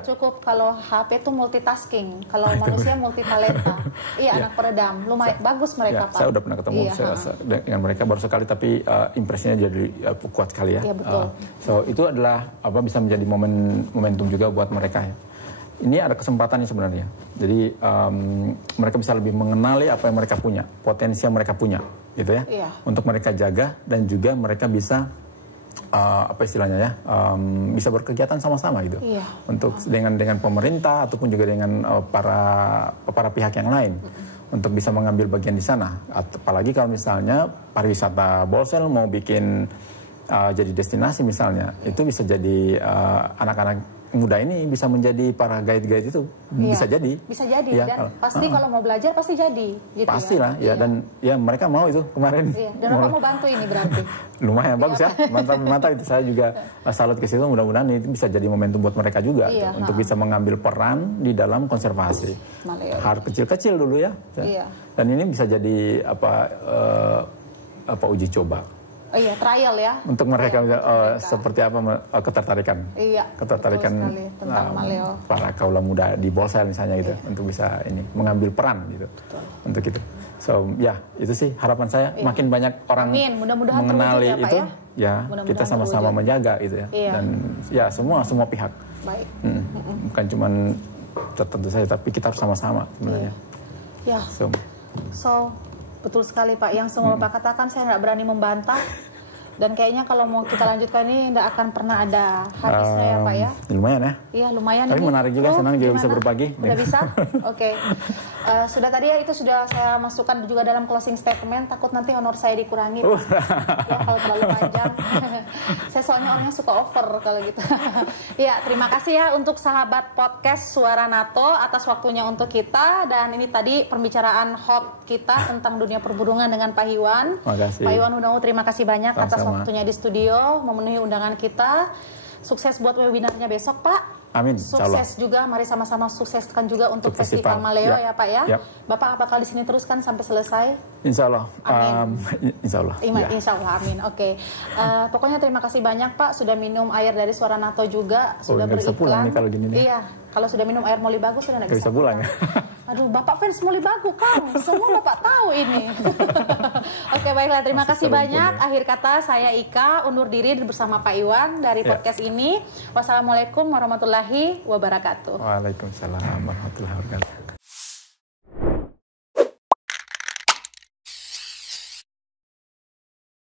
cukup, kalau HP itu multitasking, kalau manusia multitalenta. Anak Peredam, lumayan bagus mereka Pak. Saya udah pernah ketemu dengan mereka baru sekali, tapi impresinya jadi kuat sekali ya. Betul. So itu adalah bisa menjadi momentum juga buat mereka ya. Ini ada kesempatannya sebenarnya. Jadi mereka bisa lebih mengenali apa yang mereka punya, potensi yang mereka punya, gitu ya. Untuk mereka jaga dan juga mereka bisa bisa berkegiatan sama-sama gitu. Untuk dengan pemerintah ataupun juga dengan para pihak yang lain untuk bisa mengambil bagian di sana. Apalagi kalau misalnya pariwisata Bolsel mau bikin jadi destinasi misalnya, itu bisa jadi anak-anak muda ini bisa menjadi para guide-guide itu, bisa jadi dan pasti kalau mau belajar pasti jadi gitu. Pastilah ya, dan mereka mau itu kemarin. Dan Bapak mau bantu ini berarti. Lumayan bagus ya, mantap itu. Saya juga salut ke situ, mudah-mudahan itu bisa jadi momentum buat mereka juga untuk bisa mengambil peran di dalam konservasi. Hal kecil-kecil dulu ya. Dan ini bisa jadi uji coba. Trial ya. Untuk mereka seperti apa ketertarikan. Ketertarikan para kaula muda di Bolsel misalnya gitu, untuk bisa mengambil peran gitu. Untuk itu. So itu sih harapan saya, makin banyak orang mengenali itu kita sama-sama menjaga gitu ya. Dan semua pihak. Baik. Bukan cuma tertentu saja, tapi kita harus sama-sama sebenarnya. So betul sekali Pak, yang semua Bapak katakan saya nggak berani membantah. Dan kayaknya kalau mau kita lanjutkan ini tidak akan pernah ada habisnya ya Pak ya. Lumayan ya. Iya lumayan. Tapi menarik juga, senang juga bisa berbagi. Udah bisa? Oke. Sudah tadi itu sudah saya masukkan juga dalam closing statement, takut nanti honor saya dikurangi. Kalau terlalu panjang. Saya soalnya orangnya suka over kalau gitu. Terima kasih ya untuk sahabat podcast Suara NATO atas waktunya untuk kita. Dan ini tadi pembicaraan hot kita tentang dunia perburungan dengan Pak Iwan. Makasih. Pak Iwan Hunohu, terima kasih banyak atas waktunya di studio, memenuhi undangan kita. Sukses buat webinarnya besok Pak. Amin. Sukses juga, mari sama-sama sukseskan juga untuk Festival Maleo ya Pak ya. Bapak bakal di sini terus kan sampai selesai? Insya Allah. Amin. Insya Allah. Insya Allah, amin. Oke. Pokoknya terima kasih banyak Pak, sudah minum air dari Suara NATO juga, sudah beriklan. Bisa pulang nih kalau gini nih. Iya, kalau sudah minum air Moli Bagus sudah nggak bisa pulang ya. Aduh, Bapak fans Moli Bagus Kang, semua Bapak tahu ini. Oke, baiklah, terima kasih banyak. Akhir kata saya Ika undur diri bersama Pak Iwan dari podcast ini. Wassalamualaikum warahmatullahi wabarakatuh. Waalaikumsalam warahmatullahi wabarakatuh.